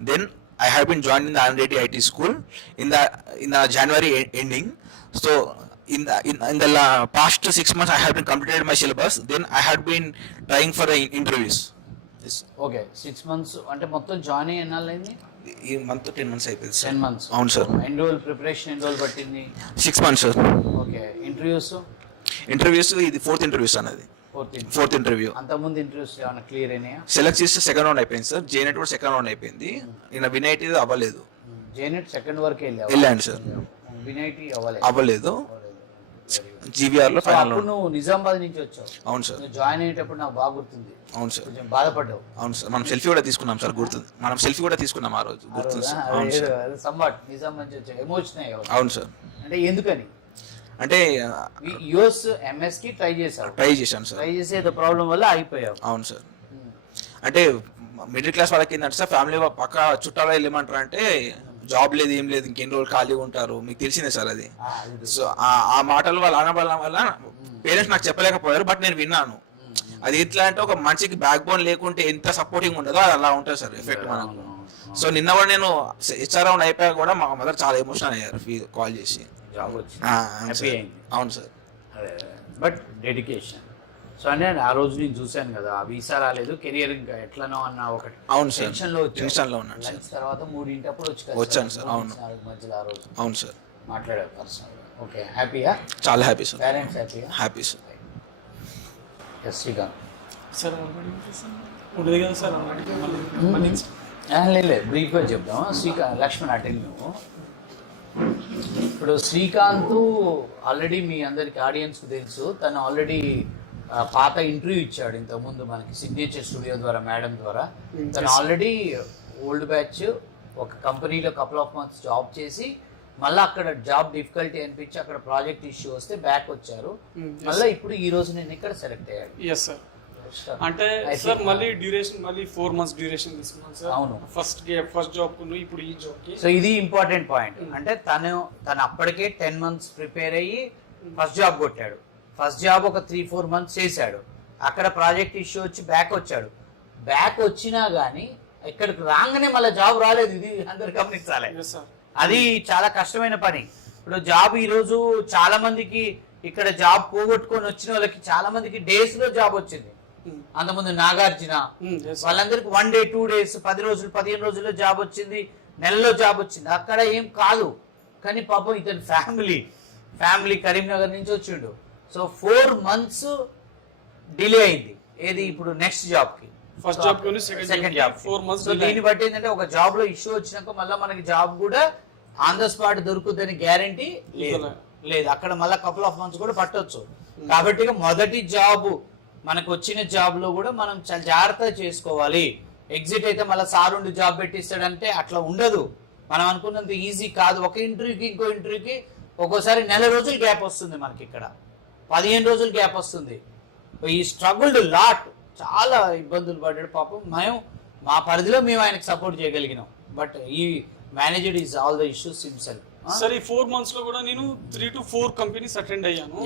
Then I have been joined in the Anreddy IT school in the January ending. So in the past 6 months I have been completed my syllabus. Then I have been trying for the interviews. Yes. Okay, 6 months అంటే మొత్తం జాయిన్ అయ్యి ఎన్నాళ్ళైంది? ఈ మంత్ 10 months అయిపోయింది సార్. 10 months. అవును సార్. ఎన్ని రోజులు ప్రిపరేషన్, ఎన్ని రోజులు పట్టింది? 6 months సార్. ఓకే, ఇంటర్వ్యూస్ ఇది 4th ఇంటర్వ్యూస్ అన్నది. 4th interview. అంతకుముందు ఇంటర్వ్యూస్ ఏమైనా క్లియర్ అయినాయా? సెలెక్ట్ చేస్తే సెకండ్ రౌండ్ అయిపోయింది సార్. జేనెట్ కూడా సెకండ్ రౌండ్ అయిపోయింది. ఈయన వినైటీ అవ్వలేదు. జేనెట్ సెకండ్ వరకు వెళ్ళాను సార్. వినైటీ అవ్వలేదు. జీవీఆర్ లో ఫైనల్. అప్పుడు నువ్వు నిజామాబాద్ నుంచి వచ్చావు. అవును సార్. నువ్వు జాయిన్ అయ్యేటప్పుడు నాకు బాగా గుర్తుంది. అవును సార్. కొంచెం బాధపడ్డావు. అవును సార్. మనం సెల్ఫీ కూడా తీసుకున్నాం సార్, గుర్తుంది. మనం సెల్ఫీ కూడా తీసుకున్నాం ఆ రోజు, గుర్తుంది సార్. అవును సార్. సంబట్ నిజామాబాద్ నుంచి వచ్చావు, ఎమోషన్ అయ్యావు. అవును సార్. అంటే ఎందుకని? అంటే యుఎస్ ఎంఎస్ కి ట్రై చేశాను సార్. ట్రై చేసే ప్రాబ్లం వల్ల ఆగిపోయావు. అవును సార్. అంటే మిడిల్ క్లాస్ వాళ్ళకి ఏంటంటే సార్, ఫ్యామిలీ పక్క చుట్టాలు వెళ్ళమంటారు అంటే జాబ్ లేదు ఏం లేదు, ఇంకెన్ని రోజులు ఖాళీగా ఉంటారు, మీకు తెలిసిందే సార్ అది. సో ఆ మాటలు వాళ్ళ అనబడడం వల్ల పేరెంట్స్ నాకు చెప్పలేకపోయారు, బట్ నేను విన్నాను. అది ఎట్లా అంటే ఒక మనిషికి బ్యాక్ బోన్ లేకుంటే ఎంత సపోర్టింగ్ ఉండదో అది అలా ఉంటుంది సార్ ఎఫెక్ట్ మనకు. సో నిన్న కూడా నేను హెచ్ఆర్ రౌండ్ అయిపోయా కూడా మా మదర్ చాలా ఎమోషనల్ అయ్యారు కాల్ చేసి. అవును సార్. But dedication. సో అంటే ఆ రోజు నేను చూశాను కదా, ఆ వీసా రాలేదు, కెరియర్ ఇంకా ఎట్లనో అన్న ఒకటి. అవును సార్. టెన్షన్ లో ఉన్నాను సార్. తర్వాత 3 అప్పుడు వచ్చాను సార్. అవును మధ్యలో ఆ రోజు. అవును సార్. మాట్లాడారు పర్సనల్. ఓకే, హ్యాపీయా? చాలా హ్యాపీ సార్. పేరెంట్స్ హ్యాపీయా? Happy sir. Yes Srikanth sir. ఉండదు కదా సార్, లేదు బ్రీఫ్గా చెప్దాం. శ్రీకాంత్, లక్ష్మణ్ అటెండ్ నువ్వు. ఇప్పుడు శ్రీకాంత్ ఆల్రెడీ మీ అందరికి ఆడియన్స్కి తెలుసు, తను ఆల్రెడీ పాత ఇంటర్వ్యూ ఇచ్చాడు ఇంతకుముందు మనకి సిగ్నేచర్ స్టూడియో ద్వారా, మేడం ద్వారా. తను ఆల్రెడీ ఓల్డ్ బ్యాచ్, ఒక కంపెనీలో కపుల్ ఆఫ్ మంత్స్ జాబ్ చేసి మళ్ళీ అక్కడ జాబ్ డిఫికల్టీ అనిపించి అక్కడ ప్రాజెక్ట్ ఇష్యూ వస్తే బ్యాక్ వచ్చారు. మళ్ళీ ఇప్పుడు ఈ రోజు నేను ఇక్కడ సెలెక్ట్ అయ్యాడు. Yes sir. అంటే సార్ మళ్ళీ డ్యూరేషన్ మళ్ళీ 4 months డ్యూరేషన్ తీసుకున్నాను సార్. అవును. ఫస్ట్ జాబ్ ఇప్పుడు ఈ జాబ్ కి. సో ఇది ఇంపార్టెంట్ పాయింట్. అంటే తను అప్పటికే 10 months ప్రిపేర్ అయ్యి ఫస్ట్ జాబ్ కొట్టాడు. ఫస్ట్ జాబ్ ఒక 3-4 months చేశాడు, అక్కడ ప్రాజెక్ట్ ఇష్యూ వచ్చి బ్యాక్ వచ్చాడు. బ్యాక్ వచ్చినా కానీ ఇక్కడికి రాగానే మళ్ళీ జాబ్ రాలేదు. ఇది అందరు గమనించాలి. అది చాలా కష్టమైన పని. ఇప్పుడు జాబ్ ఈరోజు చాలా మందికి ఇక్కడ జాబ్ పోగొట్టుకొని వచ్చిన వాళ్ళకి చాలా మందికి డేస్ లో జాబ్ వచ్చింది. అంతకుముందు నాగార్జున వాళ్ళందరికి 1 day 2 days 10 రోజులు 15 రోజుల్లో జాబ్ వచ్చింది, నెలలో జాబ్ వచ్చింది. అక్కడ ఏం కాదు, కానీ పాపం ఇతని ఫ్యామిలీ కరీంనగర్ నుంచి వచ్చిండు. సో 4 months డిలే అయింది. ఏది ఇప్పుడు నెక్స్ట్ జాబ్ కి, ఫస్ట్ జాబ్ కి సెకండ్ జాబ్ 4 months. సో దీన్ని బట్టి ఏంటంటే ఒక జాబ్ లో ఇష్యూ వచ్చినాక మళ్ళీ మనకి జాబ్ కూడా ఆన్ ద స్పాట్ దొరుకుతుందని గ్యారంటీ లేదు. అక్కడ మళ్ళీ కపుల్ ఆఫ్ మంత్స్ కూడా పట్టొచ్చు. కాబట్టి మొదటి జాబ్ మనకు వచ్చిన జాబ్లో కూడా మనం చాలా జాగ్రత్తగా చేసుకోవాలి. ఎగ్జిట్ అయితే మళ్ళీ సారుండి జాబ్ పెట్టిస్తాడంటే అట్లా ఉండదు. మనం అనుకున్నంత ఈజీ కాదు. ఒక ఇంటర్వ్యూకి ఇంకో ఇంటర్వ్యూకి ఒక్కోసారి నెల రోజులు గ్యాప్ వస్తుంది, మనకి ఇక్కడ 15 రోజులు గ్యాప్ వస్తుంది. ఈ స్ట్రగుల్డ్ లాట్, చాలా ఇబ్బందులు పడ్డాడు పాపం. మా పరిధిలో మేము ఆయనకు సపోర్ట్ చేయగలిగినాం. బట్ ఈ manager is all the issues himself. Sir ఈ 4 months లో కూడా నేను 3 to 4 కంపెనీస్ అటెండ్ అయ్యాను.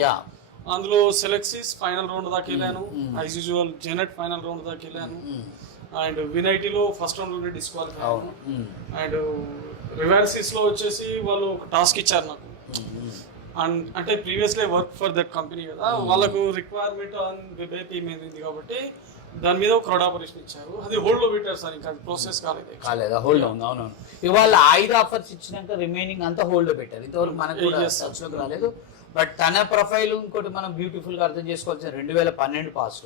అందులో సెలెక్సిస్ ఫైనల్ రౌండ్ దాకా వెళ్ళాను, యాజ్ యూజువల్ జెనెట్ ఫైనల్ రౌండ్ దాకా వెళ్ళాను, అండ్ వినైటీలో ఫస్ట్ రౌండ్ నుండి డిస్క్వాలిఫై అయ్యాను. అండ్ రివర్సిస్ లో వచ్చేసి వాళ్ళు ఒక టాస్క్ ఇచ్చారు నాకు. అండ్ అంటే previously work for that company కదా, వాళ్ళకు రిక్వైర్మెంట్ ఆన్ వెబ్ ఏపీ మీద ఉంది కాబట్టి దాని మీద ఒక క్రౌడ్ ఆపరేషన్ ఇచ్చారు. అది హోల్డ్ లో పెట్టారు సార్, ఇంకా ప్రాసెస్ కాలేదా? హోల్డ్ ఉంది. అవునవును. ఇవాళ 5 ఆఫర్స్ ఇచ్చినాక రిమైనింగ్ అంతా హోల్డ్ లో పెట్టారు. ఇంతవరకు మనకు కూడా టచ్లోకి రాలేదు. బట్ తన ప్రొఫైల్ ఇంకోటి మనం బ్యూటిఫుల్ గా అర్థం చేసుకోవాల్సిన 2012 పాస్,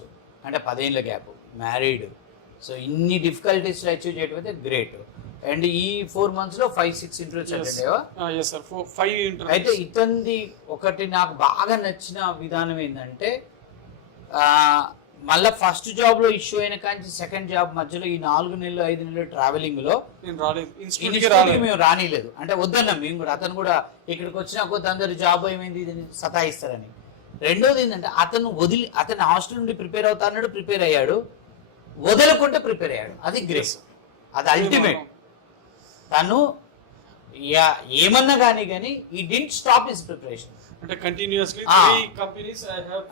అంటే 10 ఏళ్ళ గ్యాప్, మ్యారీడ్. సో ఇన్ని డిఫికల్టీస్ అచీవ్ చేయడం అయితే గ్రేట్. అండ్ ఈ 4 months లో 5-6 ఇంటర్వ్యూస్ అటెండ్ అయ్యావా? అయితే ఇతనిది ఒకటి నాకు బాగా నచ్చిన విధానం ఏంటంటే, మళ్ళీ ఫస్ట్ జాబ్ లో ఇష్యూ అయిన కానీ సెకండ్ జాబ్ మధ్యలో ఈ 4 నెలలు 5 నెలలు ట్రావెలింగ్ లో మేము రానిలేదు. అంటే వద్దన్నాం మేము కూడా. అతను కూడా ఇక్కడికి వచ్చినా కొద్ది అందరు జాబ్ ఏమైంది ఇది సతాయిస్తారని. రెండోది ఏంటంటే అతను హాస్టల్ నుండి ప్రిపేర్ అవుతా అన్నాడు, ప్రిపేర్ అయ్యాడు, వదలకుంటే ప్రిపేర్ అయ్యాడు. అది గ్రేస్, అది అల్టిమేట్. తను ఏమన్నా కానీ he didn't stop his preparation. అంటే కంటిన్యూస్లీ కంపెనీస్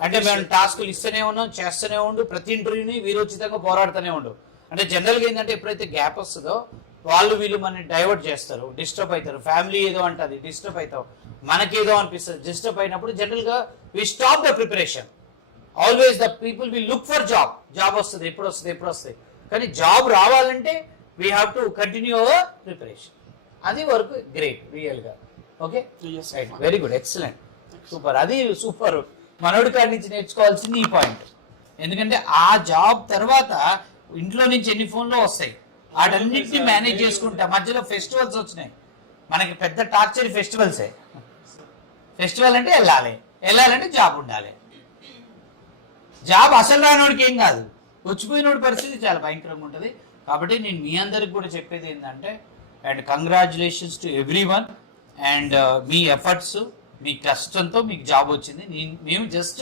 అంటే మేము టాస్కులు ఇస్తూనే ఉన్నాం, చేస్తూనే ఉండు, ప్రతి ఇంటర్వ్యూని వీరోచితంగా పోరాడుతూనే ఉండు. అంటే జనరల్గా ఏంటంటే ఎప్పుడైతే గ్యాప్ వస్తుందో వీళ్ళు మనని డైవర్ట్ చేస్తారు, డిస్టర్బ్ అవుతారు. ఫ్యామిలీ ఏదో అంటది, డిస్టర్బ్ అవుతావు, మనకేదో అనిపిస్తుంది. డిస్టర్బ్ అయినప్పుడు జనరల్గా we stop the preparation. Always the people will look for job వస్తుంది, ఎప్పుడు వస్తుంది. కానీ జాబ్ రావాలంటే we have to continue our preparation. అది వరకు గ్రేట్ రియల్గా. Okay, very good, excellent, super. అది సూపర్. మనోడి కాడి నుంచి నేర్చుకోవాల్సింది ఈ పాయింట్. ఎందుకంటే ఆ జాబ్ తర్వాత ఇంట్లో నుంచి ఎన్ని ఫోన్లో వస్తాయి, వాటన్నిటిని మేనేజ్ చేసుకుంటా. మధ్యలో ఫెస్టివల్స్ వచ్చినాయి, మనకి పెద్ద టార్చర్ ఫెస్టివల్సే. ఫెస్టివల్ అంటే వెళ్ళాలంటే జాబ్ ఉండాలి. జాబ్ అసలు రానోడికి ఏం కాదు, వచ్చిపోయినోడి పరిస్థితి చాలా భయంకరంగా ఉంటుంది. కాబట్టి నేను మీ అందరికి కూడా చెప్పేది ఏంటంటే, and congratulations to everyone. And మీ ఎఫర్ట్స్, మీ కష్టంతో మీకు జాబ్ వచ్చింది. మేము జస్ట్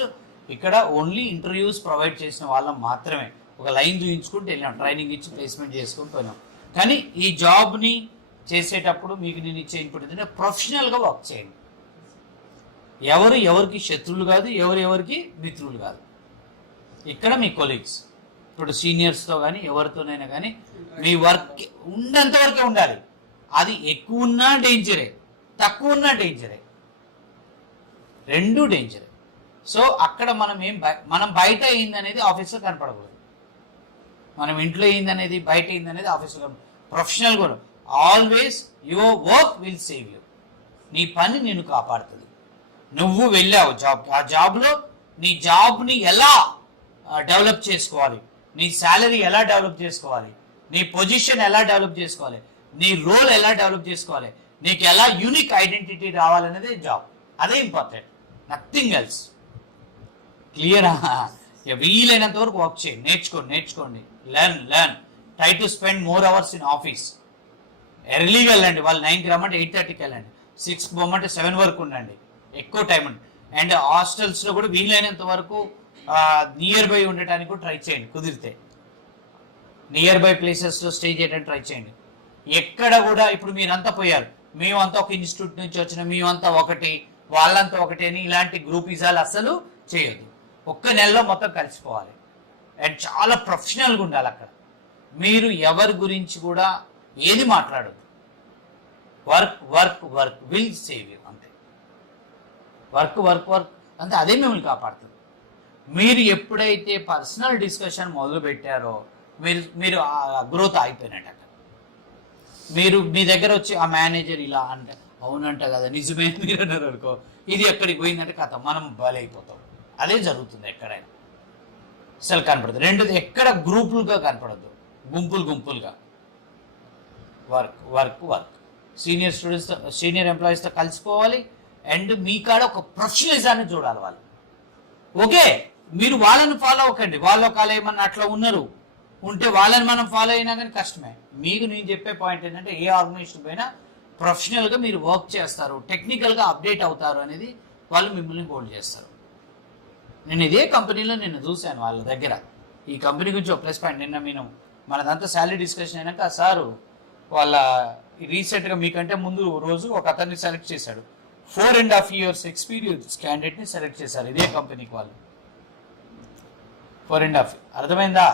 ఇక్కడ ఓన్లీ ఇంటర్వ్యూస్ ప్రొవైడ్ చేసిన వాళ్ళం మాత్రమే. ఒక లైన్ చూపించుకుంటూ వెళ్ళాం, ట్రైనింగ్ ఇచ్చి ప్లేస్మెంట్ చేసుకుని పోయినాం. కానీ ఈ జాబ్ని చేసేటప్పుడు మీకు నేను ఇచ్చే ఇన్పుట్ ఏంటంటే, ప్రొఫెషనల్గా వర్క్ చేయండి. ఎవరికి శత్రువులు కాదు, ఎవరికి మిత్రులు కాదు. ఇక్కడ మీ కొలీగ్స్, ఇప్పుడు సీనియర్స్తో కానీ ఎవరితోనైనా కానీ మీ వర్క్ ఉన్నంత వరకే ఉండాలి. అది ఎక్కువ ఉన్నా డేంజరే, తక్కువ ఉన్నా డేంజరే, రెండూ డేంజరే. సో అక్కడ మనం బయట అయిందనేది ఆఫీస్లో కనపడకూడదు, మనం ఇంట్లో అయిందనేది బయట అయిందనేది ఆఫీస్లో. ప్రొఫెషనల్ కూడా always your work will save you. నీ పని నిన్ను కాపాడుతుంది. నువ్వు వెళ్ళావు జాబ్కి, ఆ జాబ్లో నీ జాబ్ని ఎలా డెవలప్ చేసుకోవాలి, నీ శాలరీ ఎలా డెవలప్ చేసుకోవాలి, నీ పొజిషన్ ఎలా డెవలప్ చేసుకోవాలి, నీ రోల్ ఎలా డెవలప్ చేసుకోవాలి, నీకు ఎలా యూనిక్ ఐడెంటిటీ రావాలనేది జాబ్. అదే ఇంపార్టెంట్, నథింగ్ ఎల్స్. క్లియరా? వీలైనంత వరకు వర్క్ చేయండి, నేర్చుకోండి, learn. Try to spend more hours in office. ఎర్లీగా వెళ్ళండి, వాళ్ళు 9కి రమ్మంటే 8:30కి వెళ్ళండి, 6కి పోమంటే 7 వరకు ఉండండి, ఎక్కువ టైం ఉండి. అండ్ హాస్టల్స్లో కూడా వీలైనంత వరకు నియర్ బై ఉండటానికి కూడా ట్రై చేయండి. కుదిరితే నియర్ బై ప్లేసెస్లో స్టే చేయడానికి ట్రై చేయండి. ఎక్కడ కూడా ఇప్పుడు మీరంతా పోయారు, మేమంతా ఒక ఇన్స్టిట్యూట్ నుంచి వచ్చిన, మేమంతా ఒకటి, వాళ్ళంతా ఒకటి అని ఇలాంటి గ్రూపిజాలు అస్సలు చేయొద్దు. ఒక్క నెలలో మొత్తం కలిసిపోవాలి. అండ్ చాలా ప్రొఫెషనల్గా ఉండాలి అక్కడ. మీరు ఎవరి గురించి కూడా ఏది మాట్లాడద్దు. వర్క్ విల్ సేవ్ యూ, అంతే. వర్క్ అంతే, అదే మిమ్మల్ని కాపాడుతుంది. మీరు ఎప్పుడైతే పర్సనల్ డిస్కషన్ మొదలు పెట్టారో మీరు గ్రోత్ అయిపోయినట్టు. మీ దగ్గర వచ్చి ఆ మేనేజర్ ఇలా అంటే అవునంట కదా, నిజమే మీరు అన్నారు అనుకో, ఇది ఎక్కడికి పోయిందంటే కథ మనం బలైపోతాం. అదే జరుగుతుంది ఎక్కడైనా. అసలు కనపడదు. రెండోది, ఎక్కడ గ్రూపులుగా కనపడద్దు, గుంపులుగా. వర్క్ సీనియర్ ఎంప్లాయీస్తో కలిసిపోవాలి. అండ్ మీ కాడ ఒక ప్రొఫెషనలిజాన్ని చూడాలి వాళ్ళు. ఓకే, మీరు వాళ్ళని ఫాలో అవ్వకండి. వాళ్ళు ఒకవేళ ఏమన్నా అట్లా ఉన్నారు ఉంటే వాళ్ళని మనం ఫాలో అయినా కానీ కష్టమే. మీకు నేను చెప్పే పాయింట్ ఏంటంటే ఏ ఆర్గనైజేషన్ పైన ప్రొఫెషనల్గా మీరు వర్క్ చేస్తారు, టెక్నికల్గా అప్డేట్ అవుతారు అనేది వాళ్ళు మిమ్మల్ని హోల్డ్ చేస్తారు. నేను ఇదే కంపెనీలో నిన్న చూశాను వాళ్ళ దగ్గర. ఈ కంపెనీ గురించి ఒక ప్లస్ పాయింట్, నిన్న నేను మనదంతా శాలరీ డిస్కషన్ అయినాక సారు వాళ్ళ రీసెంట్గా మీకంటే ముందు రోజు ఒక అతన్ని సెలెక్ట్ చేశాడు. 4.5 years ఎక్స్పీరియన్స్ క్యాండిడేట్ని సెలెక్ట్ చేశారు ఇదే కంపెనీకి వాళ్ళు. 4.5 అర్థమైందా?